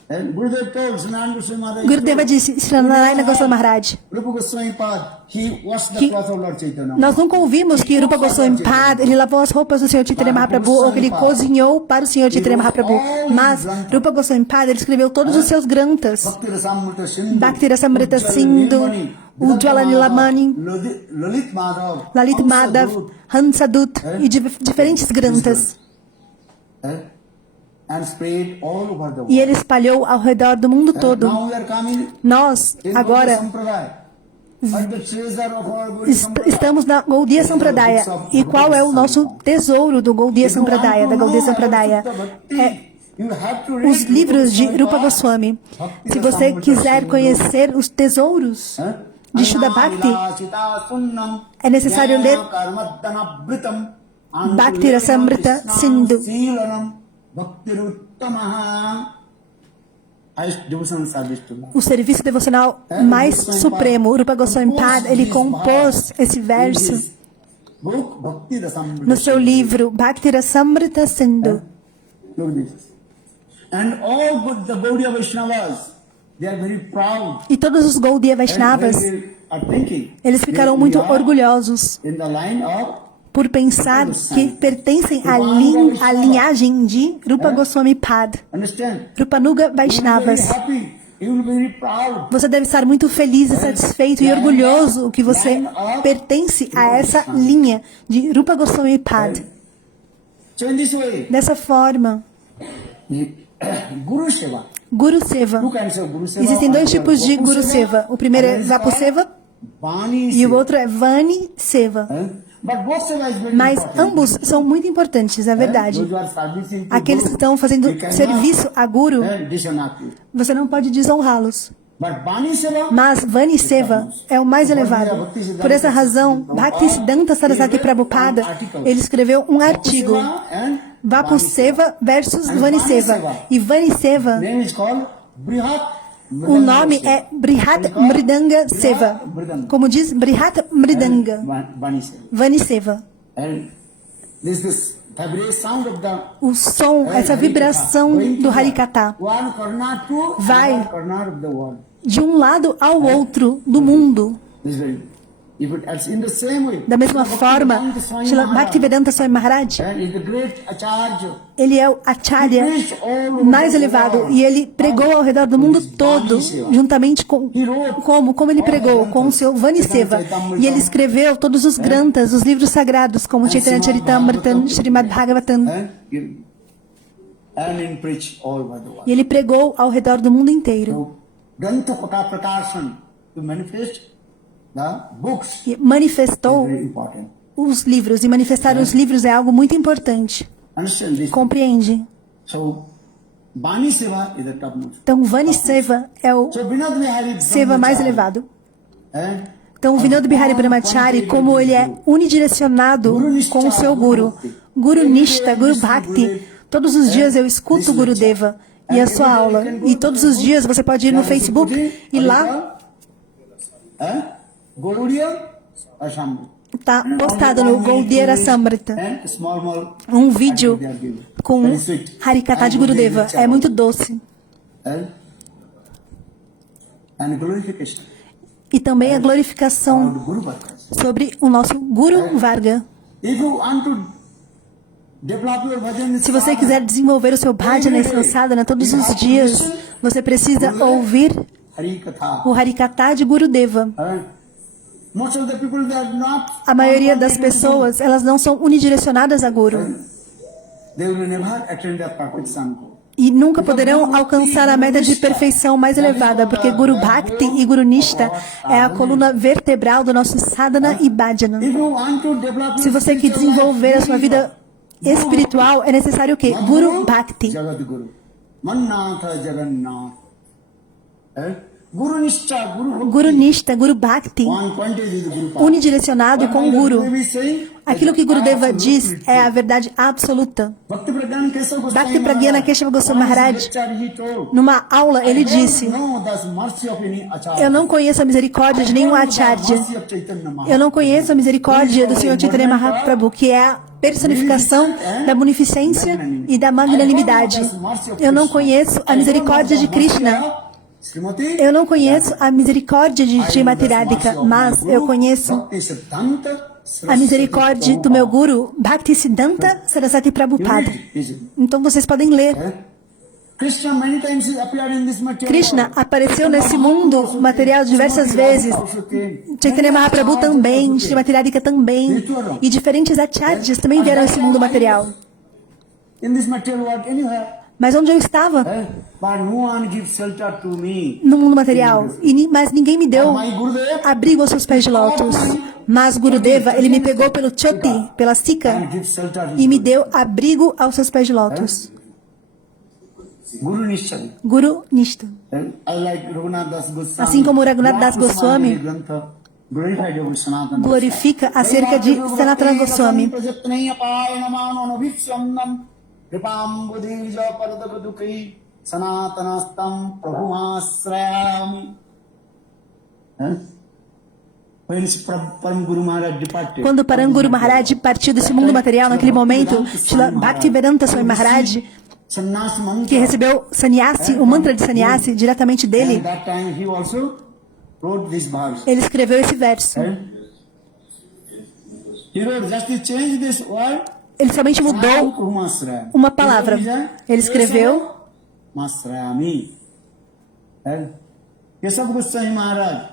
And Gurudev told Sanatana Goswami Maharaj, Gurudeva disse, Sri Narayana Goswami Maharaj, Rupa Goswami Pad, he washed the que cloth of Lord Chaitanya. nós nunca ouvimos que Rupa Goswami Pada, ele lavou as roupas do Senhor Chaitanya Mahaprabhu ou que ele cozinhou para o Senhor Chaitanya Mahaprabhu. Mas Rupa Goswami Pada, ele escreveu todos os seus granthas. Bhakti Rasamrita Sindhu, Bhakti Rasamrita Sindhu, Ujjwala Nilamani, Lalit Madhav, Lalit Madhav, Hansadut e diferentes granthas. and spread all over the world. E ele espalhou ao redor do mundo todo. Now we are coming Nós, in agora, Sampradaya. But the treasure of our Gaudiya Sampradaya. estamos na Gaudiya Sampradaya. E qual é o nosso tesouro do Gaudiya Sampradaya, da Gaudiya Sampradaya? É You have to os read livros de Rupa Goswami. Se você quiser conhecer os tesouros de Shuddha Bhakti, é necessário ler Bhakti Rasamrita Sindhu. O serviço devocional mais supremo, Rupa Goswami Pada, ele compôs esse verso no seu livro Bhakti Rasamrita Sindhu. Look at this. And all the Gaudiya Vaishnavas, they are very proud. E todos os Gaudiya And Vaishnavas, they are thinking, eles ficaram muito orgulhosos in the line of por pensar que pertencem à linhagem de Rupa Goswami Pada, understand? Rupanuga You will be very Vaishnavas. happy. You will be very proud. Você deve estar muito feliz e satisfeito e orgulhoso que você pertence a essa linha de Rupa Goswami Pada. So in this way, Dessa forma, Guru Seva. Guru Seva. Two kinds of Guru Seva. Existem dois tipos de Guru Seva. O primeiro é Vapu Seva Bani e o Seva. outro é Vani Seva. But both Seva is very Mas important. ambos são muito importantes, é verdade. Those who are servicing to Aqueles que Guru, estão fazendo they cannot, serviço a Guru, dishonor you. você não pode desonrá-los. But Bani Seva, Mas Vani Seva é o mais elevado. Por essa razão, Bhaktisiddhanta Sarasvati Prabhupada, ele escreveu um artigo, Seva and Vapu Seva versus Vani Seva. E Vani Seva, name is called Brihat O nome é Brihat Mridanga Seva. Como diz Brihat Mridanga Vani Seva. Vani Seva. And this vibrate sound of the O som, essa vibração do Harikata one corner to vai another corner of the world. de um lado ao outro do mundo. This is very, if it is in the same way. Da mesma forma, Srila Bhaktivedanta Swami Maharaj, And is the great Acharya. ele é o Acharya mais elevado e ele pregou ao redor do mundo todo, juntamente com como ele pregou com o seu Vani Seva. E ele escreveu todos os granthas, os livros sagrados, como Chaitanya Charitamrita, Srimad Bhagavatam. And in preach all over the world. E ele pregou ao redor do mundo inteiro. So, Grantha Prakashan to manifest the books E is manifestou very important. os livros. E manifestar os livros é algo muito importante. Understand this? Compreende? So, Bani Seva is the topmost. Então, Vani Seva é o So, Vinod Vihari Seva mais Brahmachari, elevado. eh, Então, o Vinod Bihari Brahmachari, como ele é unidirecionado com o seu Guru, Guru Nishta, Guru Bhakti, todos os dias eu escuto o Guru Deva e a sua aula. E todos os dias você pode ir no Facebook e lá Gaudiya Asam. está postado no Gaudiya Samrita And small um vídeo they are giving. com Very sweet. Harikata de Gurudeva. É muito doce. And glorification E também a glorificação of the Guru Bhaktas. sobre o nosso Guru Varga. If you want to develop your bhajan, Se você quiser desenvolver o seu bhajana e seu sadhana todos os dias, você precisa ouvir Hari Katha. o Harikata de Gurudeva. Most of the people they are not. A maioria das pessoas, elas não são unidirecionadas a Guru They will never attain the perfect sankalpa. e nunca poderão alcançar a meta de perfeição mais elevada, porque Guru Bhakti e Guru Nishta é a coluna vertebral do nosso sadhana e bhajana. If you want to develop Se your você quer spiritual desenvolver a life, sua vida espiritual, é necessário o quê? Guru Bhakti. Jagadguru. Mannatha Jagannath. Guru Nishta, Guru Bhakti. Guru Nishta, Guru Bhakti, One point is the Guru Path. unidirecionado com o Guru. What is saying? Aquilo que Gurudeva diz é a verdade absoluta. Bhakti Pragyana Kesava Goswami Bhakti Pragyana Keshava Goswami Maharaj, he told, numa aula, ele disse: no, the mercy of any acharya. eu não conheço a misericórdia de nenhum acharya. Mercy of Chaitanya Mahaprabhu. Eu não conheço a misericórdia do Senhor Chaitanya Mahaprabhu, que é a personificação da munificência e da magnanimidade. Eu não conheço a misericórdia de Krishna. Srimati, Eu não conheço a misericórdia de Srimati Radhika, mas eu conheço Bhakti Siddhanta a misericórdia do meu Guru, Bhaktisiddhanta Saraswati Prabhupada. Então vocês podem ler. Krishna many times appeared in this material. Krishna apareceu nesse mundo material diversas vezes. Chaitanya Mahaprabhu também, Srimati Radhika também. E diferentes acharyas também vieram nesse mundo material. In this material world, anywhere. Mas onde eu estava? But no one gives shelter to me. No mundo material. Mas ninguém me deu My Gurudev abrigo aos seus pés de lótus. Mas Gurudeva, ele me pegou pelo choti, pela sika, gives shelter. e me deu abrigo aos seus pés de lótus. Guru Nishchari. Guru Nishta. I like Raghunath Das Goswami. Assim como Raghunath Das Goswami glorified over Sanatana. glorifica acerca de Sanatana Goswami. Kripam buddhija paradabadukhi sanatanastam prabhumasrayami. When Param Guru Maharaj departed, Quando Param Guru Maharaj partiu desse mundo material, naquele momento, Srila Bhaktivedanta Swami Maharaj, Sannyas mantra, que recebeu sannyasi, o mantra de sannyasi diretamente dele, at that time he also wrote this verse. ele escreveu esse verso. He wrote, just to change this word, Ele somente mudou Prabhumasrayami. uma palavra. Ele escreveu Masrayami. Kesava Goswami Maharaj,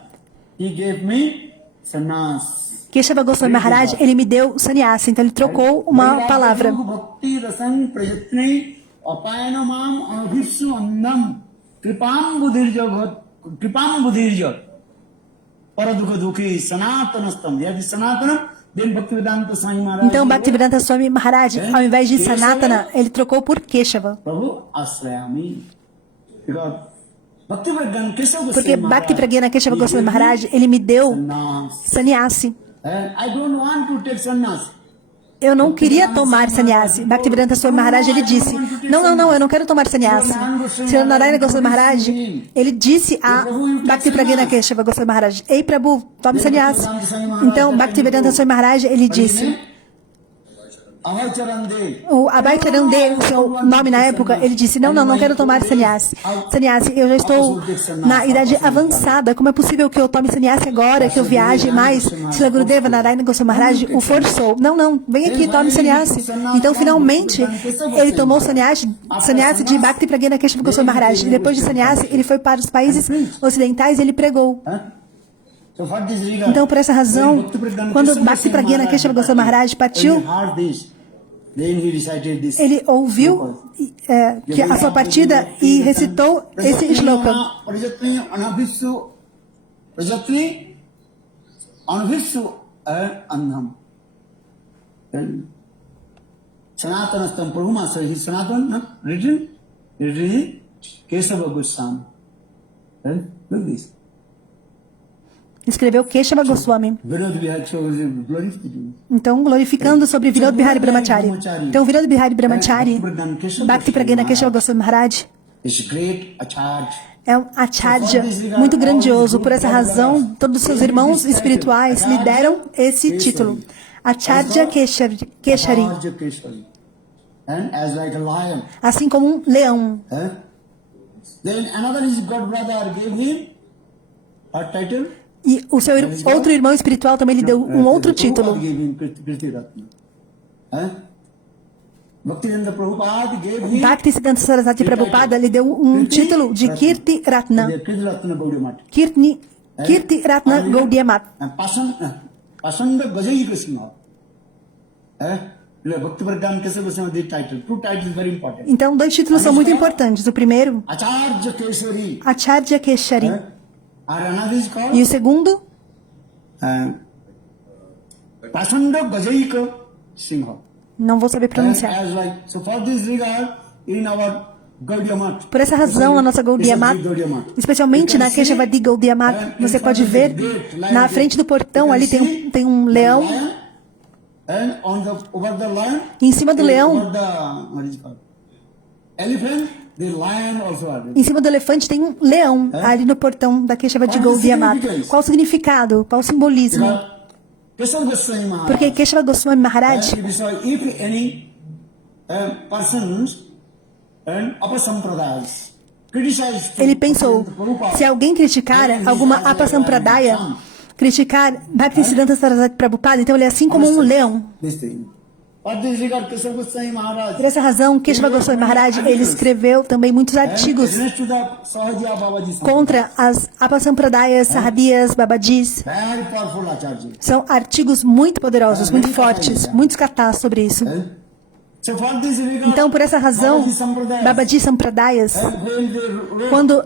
he gave me sannyas. Keshava Goswami Maharaj, ele me deu sannyasi, então ele trocou uma palavra. Bhakti rasan prajatne apayana mam anubhipsu annam kripam buddhirja paradukha dukhi sanatanastam. Yadi sanatanam, then Bhaktivedanta Swami Maharaj. Então Bhaktivedanta Swami Maharaj, ao invés de Sanatana, ele trocou por Keshava. Prabhu asrayami. Because Bhakti Pragyana Kesava Goswami Porque Bhakti Pragyana Keshava Goswami Maharaj, ele me deu sannyas. sannyasi. I don't want to take sannyas. eu não queria tomar sannyasi. Bhaktivedanta Swami Maharaj, ele disse, não, eu não quero tomar sannyasi. Srila Narayana Goswami Maharaj, ele disse a Bhakti Pragyana Keshava Goswami Maharaj, ei Prabhu, tome sannyasi. Então, Bhaktivedanta Swami Maharaj, ele disse, o Abhay Charan De, o seu nome na época, ele disse, não quero tomar sannyasi. Sannyasi, eu já estou na idade avançada, como é possível que eu tome sannyasi agora, que eu viaje mais? Srila Gurudeva Narayana Goswami Maharaj o forçou. Não, vem aqui, tome sannyasi. Então, finalmente, ele tomou sannyasi de Bhakti Pragyana Keshava Goswami Maharaj. E depois de sannyasi, ele foi para os países ocidentais e ele pregou. Então, por essa razão, quando Bhakti Pragyana Keshava Goswami Maharaj partiu, ele ouviu que a sua partida e recitou esse shloka. Sanatanastam Prabhuma, so he Sanatan, written Keshava Goswami. Look this. Escreveu Keshava Goswami. Vinod Bihari glorified. Então, glorificando sobre Vinod Bihari Brahmachari. Então, Vinod Bihari Brahmachari, Bhakti Pragyana Keshava Goswami Maharaj, é um acharya muito grandioso. Por essa razão, todos os seus irmãos espirituais lhe deram esse título. Acharya Keshari. Assim como um leão. Then another his god brother gave him a title. E o seu outro irmão espiritual também lhe deu um outro título. Bhaktisiddhanta Saraswati Prabhupada lhe deu um título de Kirti Ratna. Kirti Ratna Gaudiya Mat. Pasanda Gajayi Krishna. Então, dois títulos são muito importantes. O primeiro, Acharya Keshari. E o segundo, não vou saber pronunciar. Por essa razão, a nossa Gaudiya Mat, especialmente na Keshavadi Gaudiya Mat, você pode ver na frente do portão ali tem um leão. E em cima do leão, em cima do elefante tem um leão ali no portão da Keshavadi Gaudiya Mat. Qual o significado? Qual o simbolismo? Porque Keshava Goswami Maharaj, ele pensou, se alguém criticar alguma apasampradaya, criticar Bhaktisiddhanta Saraswati Prabhupada, então ele é assim como um leão. Por essa razão, Keshava Goswami Maharaj, ele escreveu também muitos artigos contra as apasampradayas, sahabiyas, babajis. São artigos muito poderosos, muito fortes, muitos kathas sobre isso. Então, por essa razão, Babaji Sampradayas, quando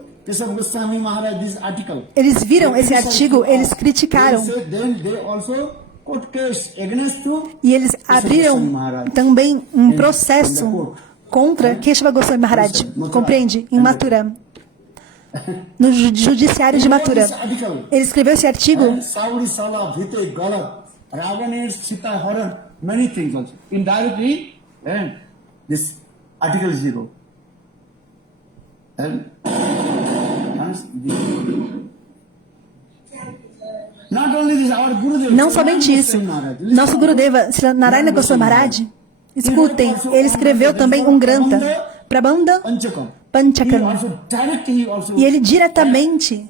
eles viram esse artigo, eles criticaram. E eles abriram também um processo contra Keshava Goswami Maharaj, compreende? Em Mathura, no judiciário de Mathura. Ele escreveu esse artigo. Não somente isso, nosso Gurudeva, Srila Narayana Goswami Maharaj, escutem, ele escreveu também um granta, Prabandha Panchakam, e ele diretamente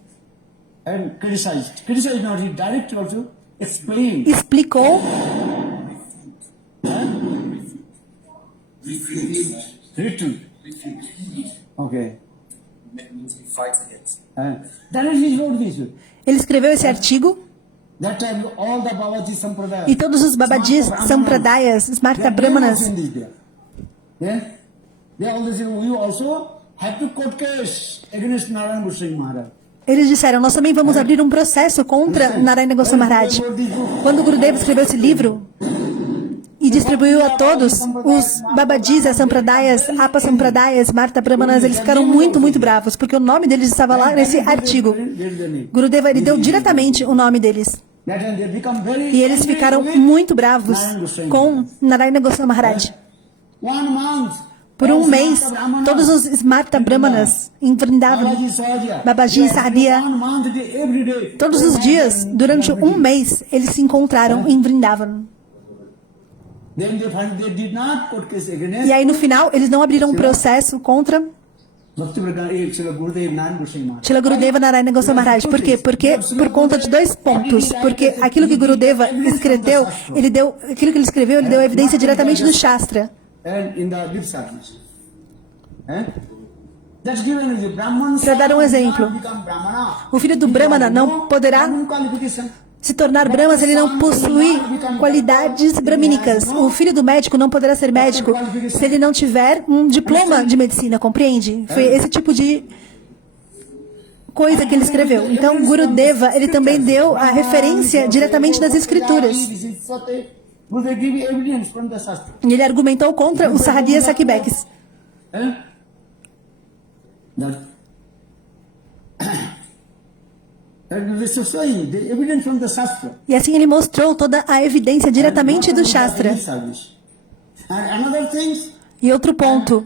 explicou ele escreveu esse artigo. E todos os Babajis, Sampradayas, Smarta Brahmanas, eles disseram, nós também vamos abrir um processo contra Narayana Goswami Maharaj. Quando o Gurudeva escreveu esse livro e distribuiu a todos, os Babajis, as Sampradayas, Apasampradayas, Smarta Brahmanas, eles ficaram muito, muito bravos, porque o nome deles estava lá nesse artigo. Gurudeva, ele deu diretamente o nome deles. That time they become very E eles angry ficaram with muito bravos Narayana Goswami com Narayana Goswami Maharaj. 1 month. Por um all mês, Smarta Brahmanas, todos os Smarta Brahmanas em Vrindavan, Babaji Sahaja, Babaji e Sahadia, 1 month every day. todos os dias, durante um mês, eles se encontraram em Vrindavan. Then they find they did not put case against E aí, no final, eles não abriram um processo contra Bhakti Pradhan Srila Gurudev Narayana Goswami Maharaj. Shila Gurudeva Narayana Goswami Maharaj. Por quê? Porque por conta de 2 pontos. Porque aquilo que Gurudeva escreveu, ele deu evidência diretamente do Shastra. And in the lip service. That's given as a Brahman. Para dar um exemplo, become Brahmana. o filho do Brahmana não poderá Qualification. se tornar Brahma se ele não possuir qualidades brahmínicas. O filho do médico não poderá ser médico se ele não tiver um diploma de medicina, compreende? Foi esse tipo de coisa que ele escreveu. Então, Gurudeva, ele também deu a referência diretamente das escrituras. Gurudev give evidence from the Shastra. E ele argumentou contra os Sahadia Sakibekis. This is showing the evidence from the Shastra. E assim ele mostrou toda a evidência diretamente do Shastra. And another thing, E outro ponto,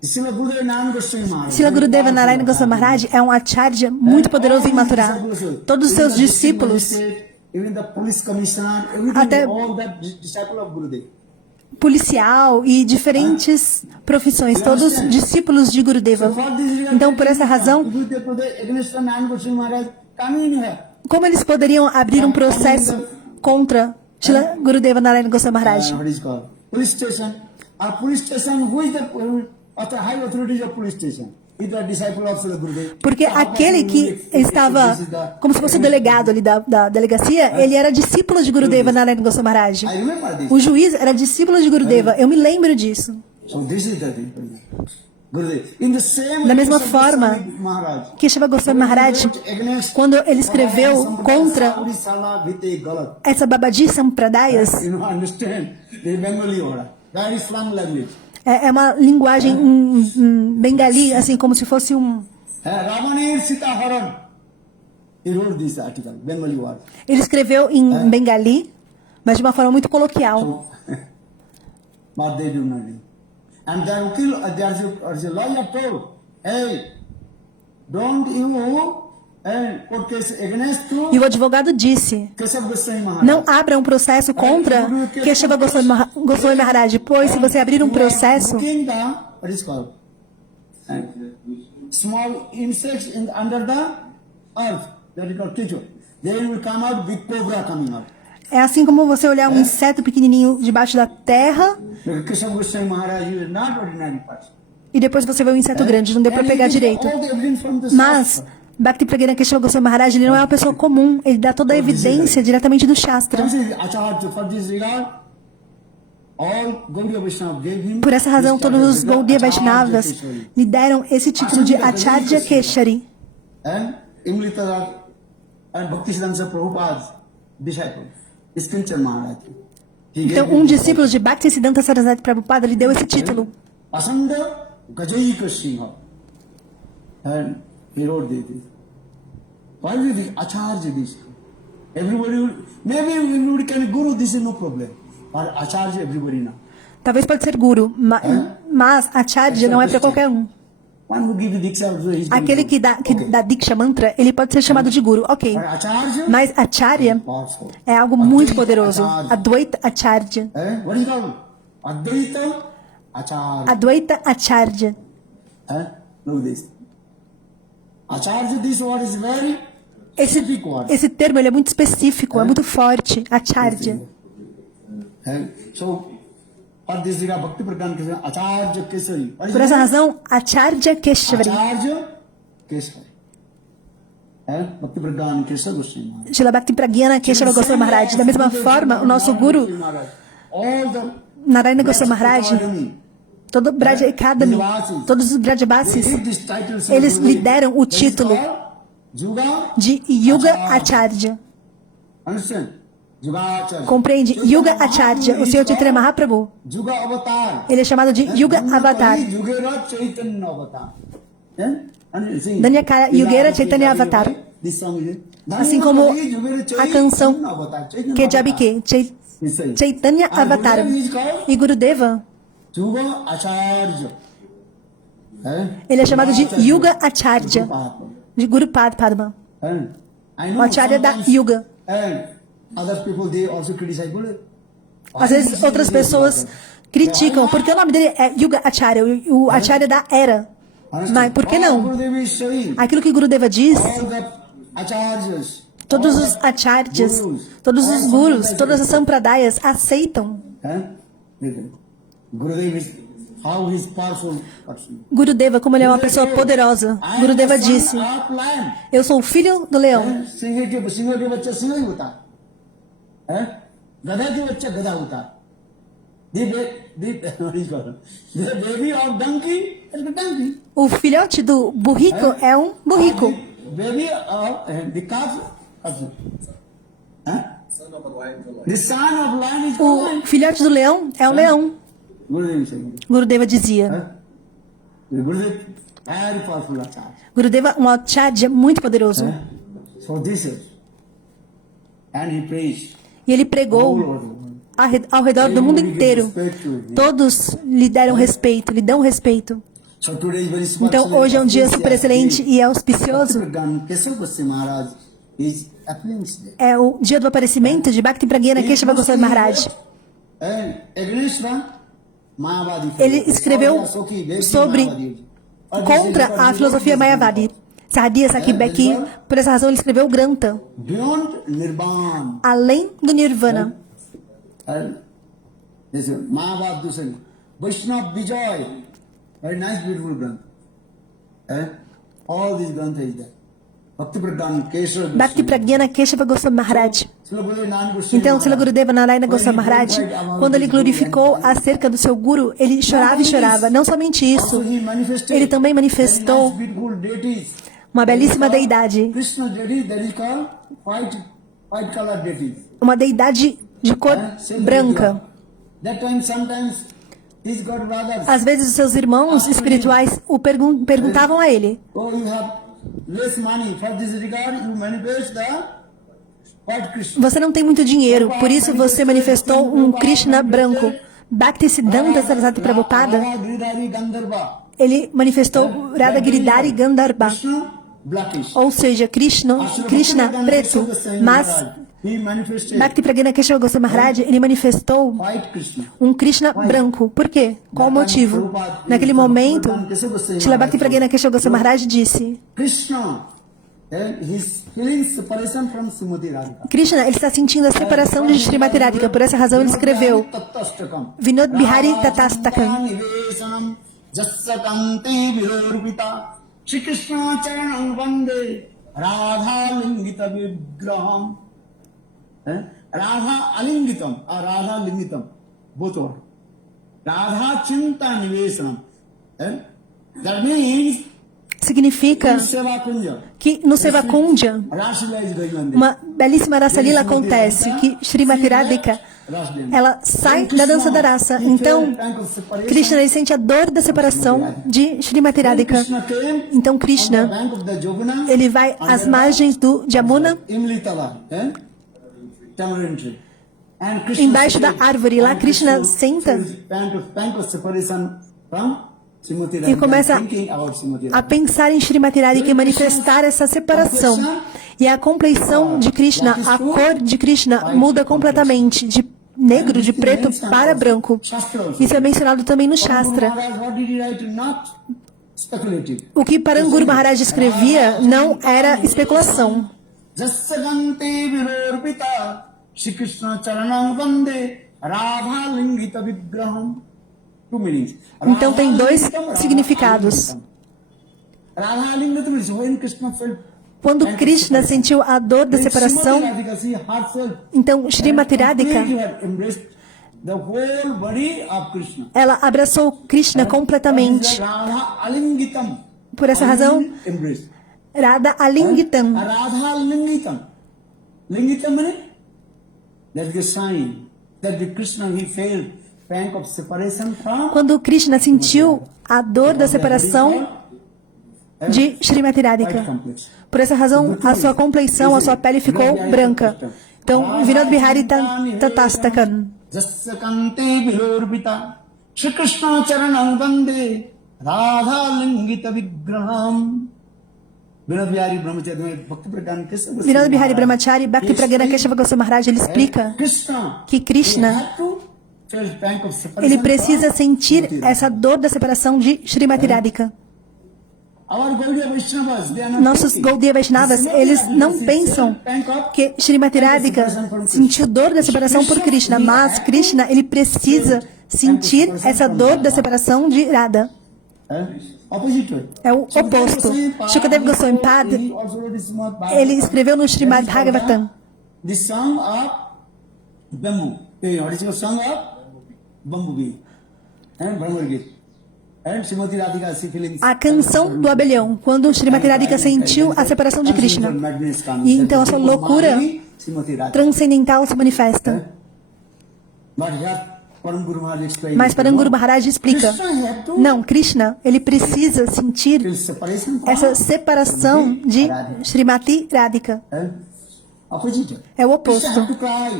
Srila Gurudev Narayana Goswami Maharaj. Srila Gurudeva Narayana Goswami Maharaj é um acharya muito poderoso em Mathura. Todos os seus discípulos, Even the police commissioner, everything, Até- all that disciple of Gurudev. policial e diferentes profissões, todos discípulos de Gurudeva. Então, por essa razão, Against Narayana Goswami Maharaj, coming in here. como eles poderiam abrir um processo contra Srila Gurudeva Narayana Goswami Maharaj? What is called? Police station. A police station, who is the high authorities of police station? Is the disciple of Srila Gurudev. Porque aquele que estava como se fosse o delegado ali da delegacia, ele era discípulo de Gurudeva Narayana Goswami Maharaj. I remember this. O juiz era discípulo de Gurudeva. Eu me lembro disso. So this is the thing. Gurudev. In the same Da mesma case of forma Goswami Maharaj. que Shiva Goswami Maharaj, quando ele escreveu contra essa Babaji Sampradayas, You know, understand? The Bengali order. That is slang language. é uma linguagem em bengali, assim como se fosse Ramanir Sita Haran. He wrote this article, Bengali word. Ele escreveu em bengali, mas de uma forma muito coloquial. But they do not do. And there's a lawyer told, hey, don't you put case against E you, o advogado disse: Keshav Goswami Maharaj. não abra um processo contra Keshava Goswami Maharaj, pois se você abrir um processo, Looking the, what is called? Small insects under the earth, that is called kechua. They will come out, big cobra coming out. é assim como você olhar um inseto pequenininho debaixo da terra Because Keshav Goswami Maharaj is not ordinary person. e depois você vê um inseto grande, não deu para And he pegar gives direito. all the evidence from the Mas Shastra. Bhakti Pragya Keshava Goswami Maharaj, ele não é uma pessoa comum, ele dá toda a evidência diretamente do Shastra. This is Acharya for this regard. All Gaudiya Vaishnava gave him. Por essa razão, todos os Gaudiya Vaishnavas lhe deram esse título de Acharya Keshari. And Imlita and Bhaktisiddhanta Prabhupada's disciple, Iskinchar Maharaj. He Então, gave um him discípulo de Bhaktisiddhanta Saraswati Prabhupada lhe deu esse título. Asanga Gajayika Singha. And he wrote this. Why will the Acharya this? Everybody will, maybe everybody can guru, this is no problem. But Acharya everybody now. Talvez pode ser guru, mas Acharya não é para qualquer um. One who gives Diksha also is Aquele que dá Diksha Mantra, ele pode ser chamado de guru, ok. But Acharya, Mas Acharya powerful. é algo muito poderoso. Advaita Acharya. What is called? Advaita Acharya. Advaita Acharya. Look this. Acharya, this word is very specific word. Esse termo ele é muito específico, é muito forte. Acharya. So, for this regard, Bhakti Pradhan Krishna, Acharya Kesari. What is Por essa that? razão, Acharya Keshvari. Acharya Kesari. Bhakti Pradhan Krishna Goswami Maharaj. Shila Bhakti Pragyana Keshava Goswami Maharaj. Da mesma forma, o nosso guru, All the Narayana Goswami Maharaj, todo Braja Academy, todos os they Brajabasis, give this title, eles lhe deram o That is título called Juga. de Yuga Acharya. Understand? Juga Acharya. Compreende? Yuga Acharya, o Senhor Chaitanya Mahaprabhu, Juga Avatar. ele é chamado de Yuga Avatar. Yugera Chaitanya Avatar. And you see, Danyakara Yugera Chaitanya Avatar. This song is Assim como a canção Kejabike, Chaitanya Avatar. E Gurudeva, Juga Acharya. ele é chamado de Yuga Acharya, de Guru Padma, o Acharya da Yuga. And other people, they also criticize. Às vezes outras pessoas criticam, porque o nome dele é Yuga Acharya, o Acharya da Era. Mas por que não? Aquilo que Gurudeva diz, All the acharyas, todos os acharyas, todos os gurus, todas as sampradayas aceitam. Gurudev is how he's powerful person. Gurudeva, como ele é uma pessoa poderosa. Gurudeva disse, eu sou o filho do leão. Singh के बच्चा सिंह ही होता है, गधा के बच्चा गधा होता है. The baby of donkey is a donkey. O filhote do burrico é um burrico. Baby of the calf also. The son of lion is called lion. O filhote do leão é o leão. Gurudev is saying. Gurudeva dizia. Gurudev very powerful acharya. Gurudeva, um acharya muito poderoso. So this is, and he prays E ele all pregou over the world. ao redor do mundo inteiro. Todos lhe deram respeito, lhe dão respeito. So today is very special. Então hoje é um dia super excelente e auspicioso. Keshav Goswami Maharaj is appearance day. É o dia do aparecimento de Bhakti Pragyana Keshava Goswami Maharaj. And against the Mayavadi. Ele escreveu sobre contra a filosofia Mayavadi. Sahadia Sakibeki, por essa razão ele escreveu o Granta, Beyond Nirvana. além do Nirvana. This is Mayavad Dusani. Vaishnav Vijay. Very nice, beautiful Granth. All these Granth is there. Bhakti Pradhan, Keshav Bhakti Pragyana Keshava Goswami Maharaj. Então, Srila Gurudeva Narayana Goswami Maharaj, quando ele glorificou acerca do seu Guru, ele chorava e chorava. Não somente isso, ele também manifestou uma belíssima deidade, Krishna deity that is called white color deity. uma deidade de cor branca. That time sometimes these god brothers, Às vezes, os seus irmãos espirituais o perguntavam a ele: oh, you have less money for this regard, you manifest the white Krishna. você não tem muito dinheiro, por isso você manifestou um Krishna branco. Bhaktisiddhanta Saraswati Prabhupada, Giridhari Gandharva. ele manifestou Radha Giridhari Gandharva, Krishna blackish. ou seja, Krishna preto. Mas He manifested Bhakti Pragyana Keshava Goswami Maharaj, ele manifestou white Krishna. um Krishna branco. Por quê? Qual o motivo? Naquele momento, Srila Bhakti Pragyana Keshava Goswami Maharaj disse: Krishna, he's feeling separation from Srimati Radhika. Krishna, ele está sentindo a separação de Srimati Radhika. Por essa razão, ele escreveu Vinod Bihari Tatastakam. Shri Krishna Charanam Vande Radha Lingita Vigraham. Radha Alingitam or Radha Lingitam, both are. Radha Chinta Nivesanam. That means Significa Seva Kunja. que no Sevakundja, Rasila is going on there. uma belíssima Rasa Lila acontece, que Srimati Radhika, ela sai da dança da raça. Então, Krishna ele sente a dor da separação de Srimati Radhika. Então, Krishna, ele vai às margens do Jamuna, embaixo da árvore. Lá, Krishna senta e começa a pensar em Srimati Radhika e manifestar essa separação. E a compleição de Krishna, a cor de Krishna muda completamente, de negro, de preto para branco. Isso é mencionado também no Shastra. O que Paranguru Maharaj escrevia não era especulação. Então tem dois significados. Quando Krishna sentiu a dor da separação, então Srimati Radhika, ela abraçou Krishna completamente. Por essa razão, Radha Alingitam. Lingitam means that is a sign that the Krishna he felt Quando Krishna sentiu a dor da separação, de Srimati Quite Radhika. complex. Por essa razão, a sua compleição, a sua pele ficou branca. Então, Vinod Bihari Tatastakan. Jassakante Vilorpita Shri Krishna Charanam Vande Radha Lingita Vigraham. Vinod Bihari Brahmachari Bhakti Pradhan Krishna Vinod Bihari Brahmachari, Bhakti Pragana Keshava Goswami Maharaj, ele explica que Krishna, ele precisa sentir essa dor da separação de Srimati Radhika. Nossos Gaudiya Vaishnavas, eles não pensam que Srimati Radhika sentiu dor da separação por Krishna, mas Krishna, ele precisa sentir essa dor da separação de Radha. É o oposto. Shukadev Goswami Pad, ele escreveu no Srimad Bhagavatam The song of bamboo. What is your song of bamboo? And Brahma Gita. a canção do abelhão, quando Srimati Radhika sentiu a separação de Krishna. E então a sua loucura transcendental se manifesta. Mas Paranguru Maharaj explica, não, Krishna, ele precisa sentir essa separação de Srimati Radhika. É o oposto.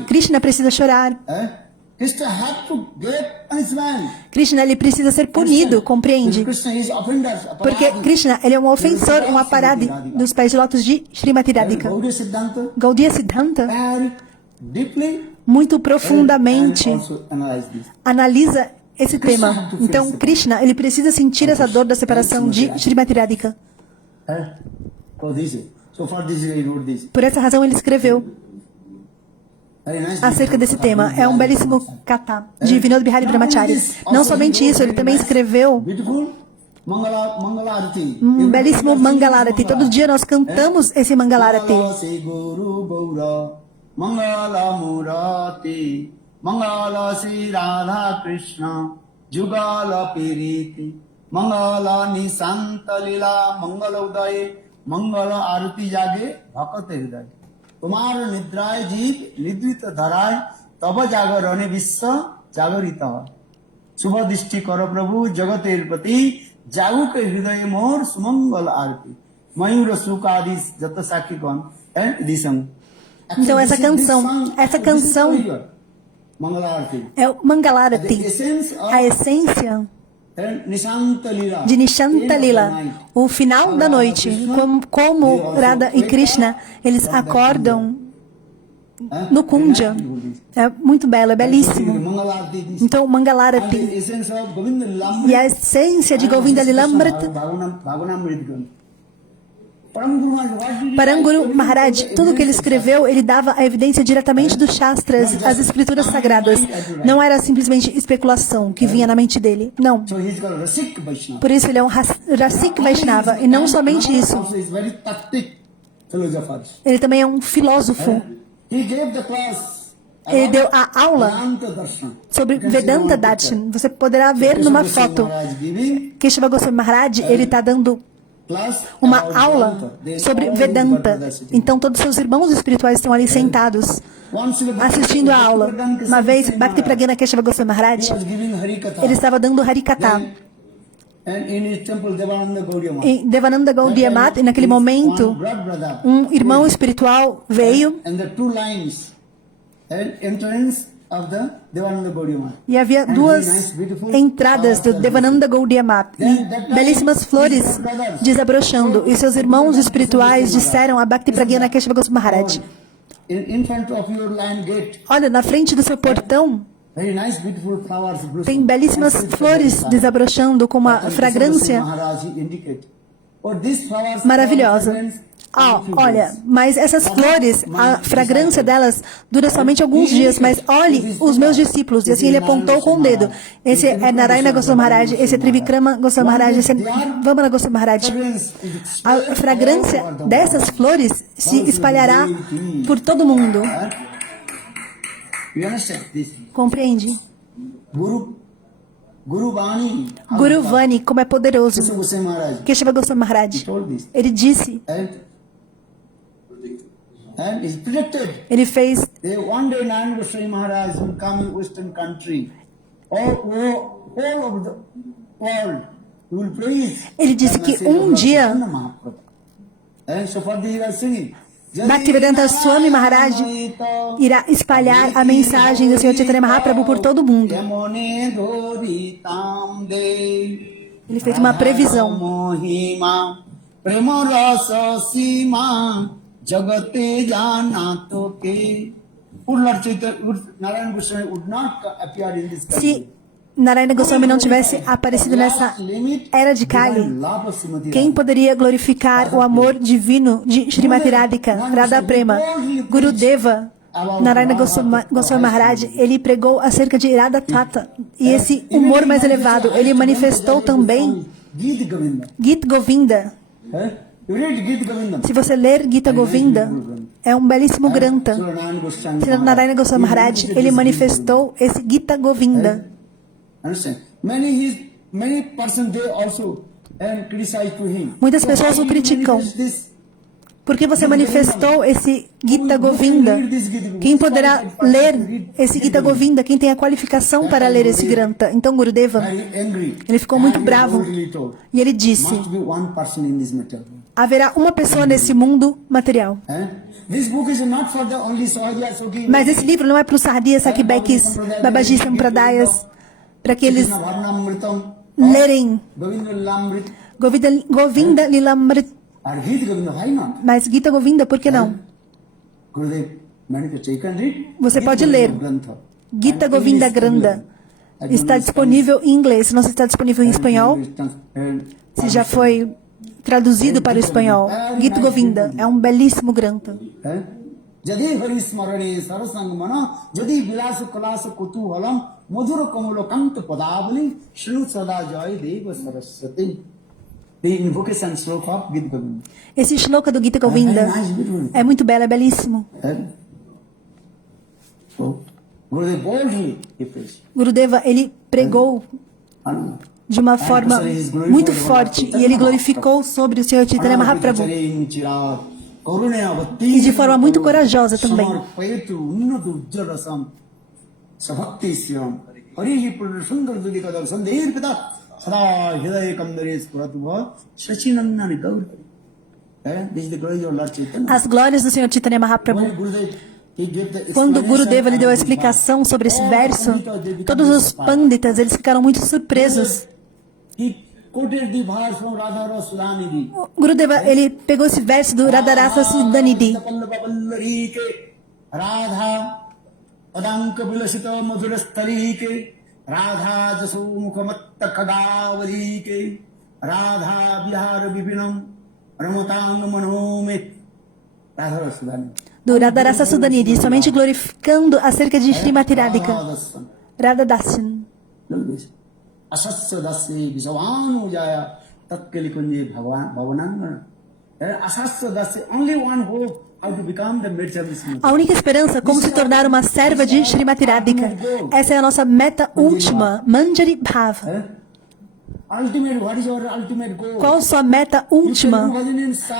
Krishna precisa chorar. Krishna, ele precisa ser punido, compreende? Porque Krishna, ele é um ofensor, um aparade dos pés de lótus de Srimati Radhika. Gaudiya Siddhanta muito profundamente analisa esse tema. Então, Krishna, ele precisa sentir essa dor da separação de Srimati Radhika. Por essa razão, ele escreveu acerca desse tema. É um belíssimo kata de Vinod Bihari Brahmachari. Não somente isso, ele também escreveu um belíssimo Mangalarati. Todo dia nós cantamos esse Mangalarati. Mangala Murati, Mangala Sri Radha Krishna, Jugala Piriti, Mangala Nisanta Lila, Mangala Udaye, Mangala Arati Jage, Bhakate Hriday. তোমার নিদ্রায় জীব নিদ্রিত ধারায় তব জাগরণে বিশ্ব জাগরিত হয় শুভ দৃষ্টি কর প্রভু জগতের প্রতি জাগুক হৃদয়ে মোর সুমঙ্গল আরতি ময়ূর সুকাদি যত সাক্ষীগণ দিশং. Então essa canção é o Mangalarati, a essência de Nishanta Lila, o final da noite, como Radha e Krishna, eles acordam no Kunja. É muito belo, é belíssimo. Então, Mangalarati e a essência de Govinda Lilamrita. Paranguru Maharaj, tudo que ele escreveu, ele dava a evidência diretamente dos Shastras, as escrituras sagradas. Não era simplesmente especulação que vinha na mente dele. Não. Por isso ele é um Rasik Vaishnava. E não somente isso. Ele também é um filósofo. Ele deu a aula sobre Vedanta Darshan. Você poderá ver numa foto. Keshava Goswami Maharaj, ele está dando uma aula sobre Vedanta. Então todos os seus irmãos espirituais estão ali sentados, assistindo a aula. Uma vez, Bhakti Pragana Keshava Goswami Maharaj, ele estava dando Harikata em Devananda Gaudiya Mat, e naquele momento um irmão espiritual veio e havia duas entradas do Devananda Gaudiya Mat, belíssimas flores desabrochando, e seus irmãos espirituais disseram a Bhakti Pragana Keshava Goswami Maharaj, olha, na frente do seu portão tem belíssimas flores desabrochando com uma fragrância maravilhosa. Olha, mas essas flores, a fragrância delas dura somente alguns dias, mas olhe os meus discípulos. E assim ele apontou com o dedo. Esse é Narayana Goswami Maharaj, esse é Trivikrama Goswami Maharaj, esse é Vamana Goswami Maharaj. A fragrância dessas flores se espalhará por todo o mundo. Compreende? Guru Vani, como é poderoso. Keshava Goswami Maharaj, ele disse, ele fez one day Narayana Goswami Maharaj will come in Western country, all over the world, you will praise Ele disse the que message of Lord dia Chaitanya Mahaprabhu. And so far they are singing. Bhaktivedanta Swami Maharaj irá espalhar a mensagem do Senhor Chaitanya Mahaprabhu por todo o mundo. Ele fez uma previsão. Se Narayana Goswami não tivesse aparecido nessa era de Kali, quem poderia glorificar o amor divino de Srimati Radhika, Radha Prema? Gurudeva Narayana Goswami Maharaj, ele pregou acerca de Radha Tata. E esse humor mais elevado, ele manifestou também Gita Govinda. Se você ler Gita Govinda, é um belíssimo granta. Narayana Goswami Maharaj, ele manifestou esse Gita Govinda. Muitas pessoas o criticam. Por que você manifestou esse Gita Govinda? Quem poderá ler esse Gita Govinda? Quem tem a qualificação para ler esse granta? Então Gurudeva, ele ficou muito bravo. E ele disse, haverá uma pessoa nesse mundo material. Mas esse livro não é para os Sardias, Sakibekis, Babaji Sampradayas, para que eles lerem Govinda Lilamrit. Mas Gita Govinda, por que não? Você pode ler Gita Govinda Granda. Está disponível em inglês. Se não está disponível em espanhol, se já foi traduzido para o espanhol. Gita Govinda é um belíssimo granta. Jadi hari smarane sarasangmana jadi vilasu kalasu kutuhalam madhura kamalo kanta padavali shru sada joy deva saraswati. The invocation sloka of Gita Govinda. Esse shloka do Gita Govinda é muito belo, é belíssimo. Gurudeva, ele pregou de uma forma muito forte e ele glorificou sobre o Senhor Chaitanya Mahaprabhu. E de forma muito corajosa também. As glórias do Senhor Chaitanya Mahaprabhu. Quando Gurudeva lhe deu a explicação sobre esse verso, todos os panditas, eles ficaram muito surpresos. Gurudeva, ele pegou esse verso do Radharasa Sudanidhi. Do Radharasa Sudanidhi, somente glorificando acerca de Srimati Radhika. Radha Dasan. A única esperança como se tornar uma serva de Srimati Radhika. Essa é a nossa meta última, Manjari Bhava. Qual a sua meta última?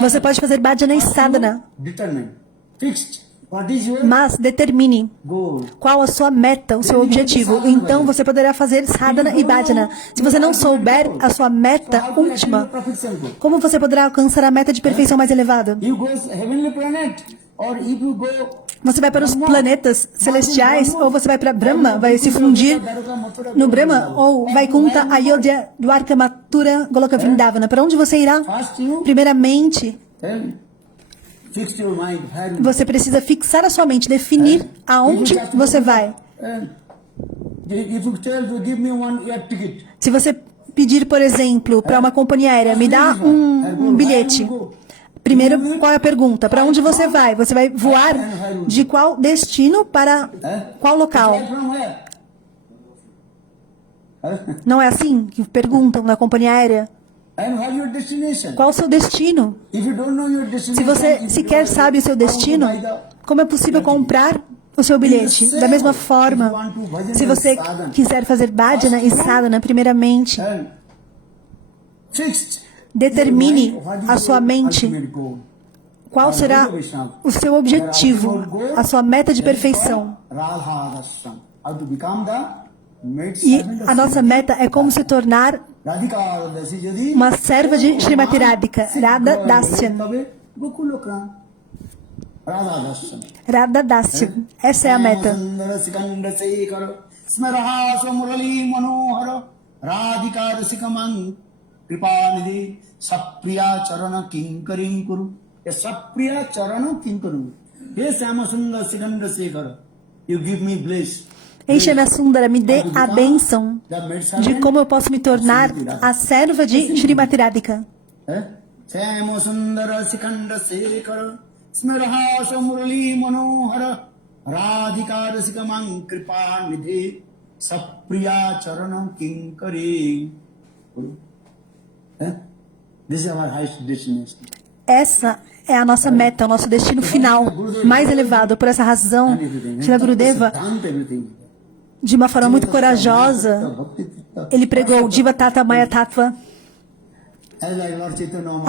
Você pode fazer bhajana e sadhana, mas determine qual a sua meta, o seu objetivo. Então você poderá fazer sadhana e bhajana. Se você não souber a sua meta última, como você poderá alcançar a meta de perfeição mais elevada? Você vai para os planetas celestiais, ou você vai para Brahma, vai se fundir no Brahma, ou vai Kunta, Ayodhya, Dwarka, Mathura, Goloka, Vrindavana. Para onde você irá? Primeiramente, você precisa fixar a sua mente, definir aonde você vai. Se você pedir, por exemplo, para uma companhia aérea, me dá um bilhete. Primeiro, qual é a pergunta? Para onde você vai? Você vai voar de qual destino para qual local? Não é assim que perguntam na companhia aérea? Qual o seu destino? Se você sequer sabe o seu destino, como é possível comprar o seu bilhete? Da mesma forma, se você quiser fazer bhajana e sadhana, primeiramente, determine a sua mente qual será o seu objetivo, a sua meta de perfeição. E a nossa meta é como se tornar Radhika Dasi যদি uma serva de Srimati Radhika, Radha Dasyan. তবে গোকুলক্রাম রাধা দর্শন Radha Dasyan. Essa é a meta. সুন্দর সিকন্দ শেখর স্মরহাস মুরলী মনোহর রাধিকা রসিকমং কৃপানিধি সপ্রিয়া চরণ কিঙ্করিং কুরু এ সপ্রিয়া চরণ কিঙ্করু হে শ্যাম সুন্দর সিকন্দ শেখর you give me bless Enche-me Sundara, me dê a bênção de como eu posso me tornar a serva de Srimati Radhika. শ্যাম সুন্দর সিকন্দ শেখর স্মরহাস মুরলী মনোহর রাধিকা রসিকমং কৃপানিধি সপ্রিয়া চরণ কিঙ্করিং This is our highest destination. Essa é a nossa meta, o nosso destino final, mais elevado. Por essa razão, Srila Gurudeva, de uma forma muito corajosa, ele pregou Jiva Tattva Maya Tattva.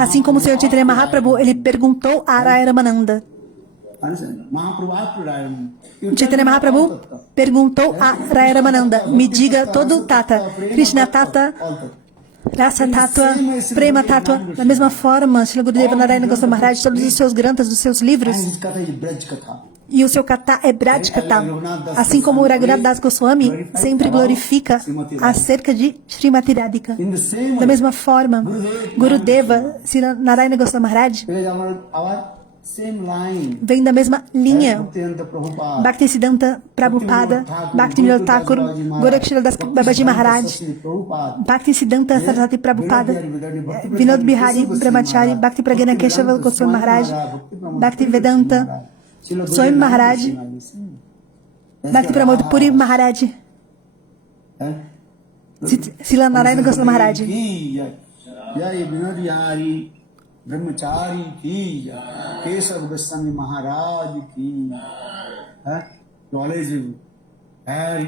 Assim como o Senhor Chaitanya Mahaprabhu, ele perguntou a Araya Ramananda. Chaitanya Mahaprabhu perguntou a Araya Ramananda, me diga todo o Tata, Krishna Tata, Rasa Tattva, Prema Tattva. Da mesma forma, Srila Gurudeva Narayana Goswami Maharaj, todos os seus granthas, dos seus livros, e o seu kata é Braj Kata. Assim como o Raghunath Das Goswami sempre glorifica acerca de Srimati Radhika. Da mesma forma, Gurudeva Narayana Goswami Maharaj vem da mesma linha. Bhaktisiddhanta Prabhupada, Bhaktivinoda Thakur, Gorakshila Das Babaji Maharaj, Bhaktisiddhanta Saraswati Prabhupada, Vinod Bihari Brahmachari, Bhakti Pragyana Keshava Goswami Maharaj, Bhaktivedanta Swami Maharaj, Bhakti Pramod Puri Maharaj, Srila Narayana Goswami Maharaj. Jai Vinod Bihari Brahmachari ki, Keshav Goswami Maharaj ki. To always be very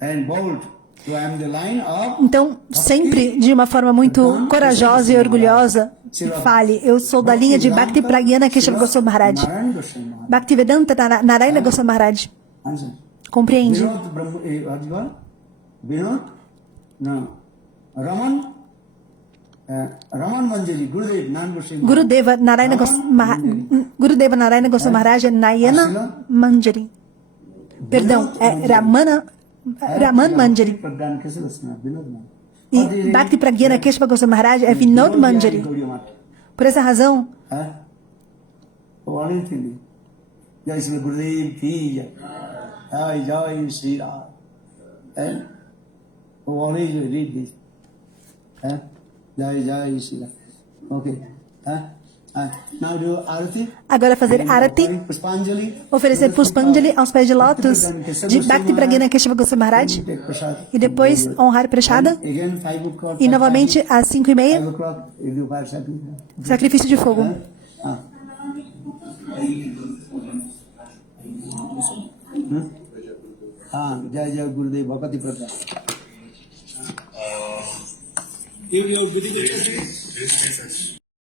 and bold. So I am the line of. Então, sempre de uma forma muito corajosa e orgulhosa, fale, eu sou da linha de Bhakti Pragyana Keshava Goswami Maharaj. Bhaktivedanta Narayana Goswami Maharaj. Compreende? Vinod? No. Raman Manjari, Gurudev, Nan Goswami. Gurudeva Narayana Goswami Maharaj é Nayana Manjari. Perdão, é Raman Manjari. E Bhakti Pragyana Keshava Goswami Maharaj é Vinod Manjari. Por essa razão, Jai Sri Gurudev ki, Jai Sri Ram. Always read this. Jai Sri Ram. Okay. Now do Arati. Agora fazer Arati, Puspanjali. oferecer Puspanjali aos pés de lótus de Bhakti Pragyana Keshava Goswami Maharaj. E depois honrar Prashada. Again 5 o'clock. E novamente às 5h30, 5 o'clock, if you fire sacrifice. sacrifício de fogo. Jai Gurudev Bhakti Prasad. Give your dedication.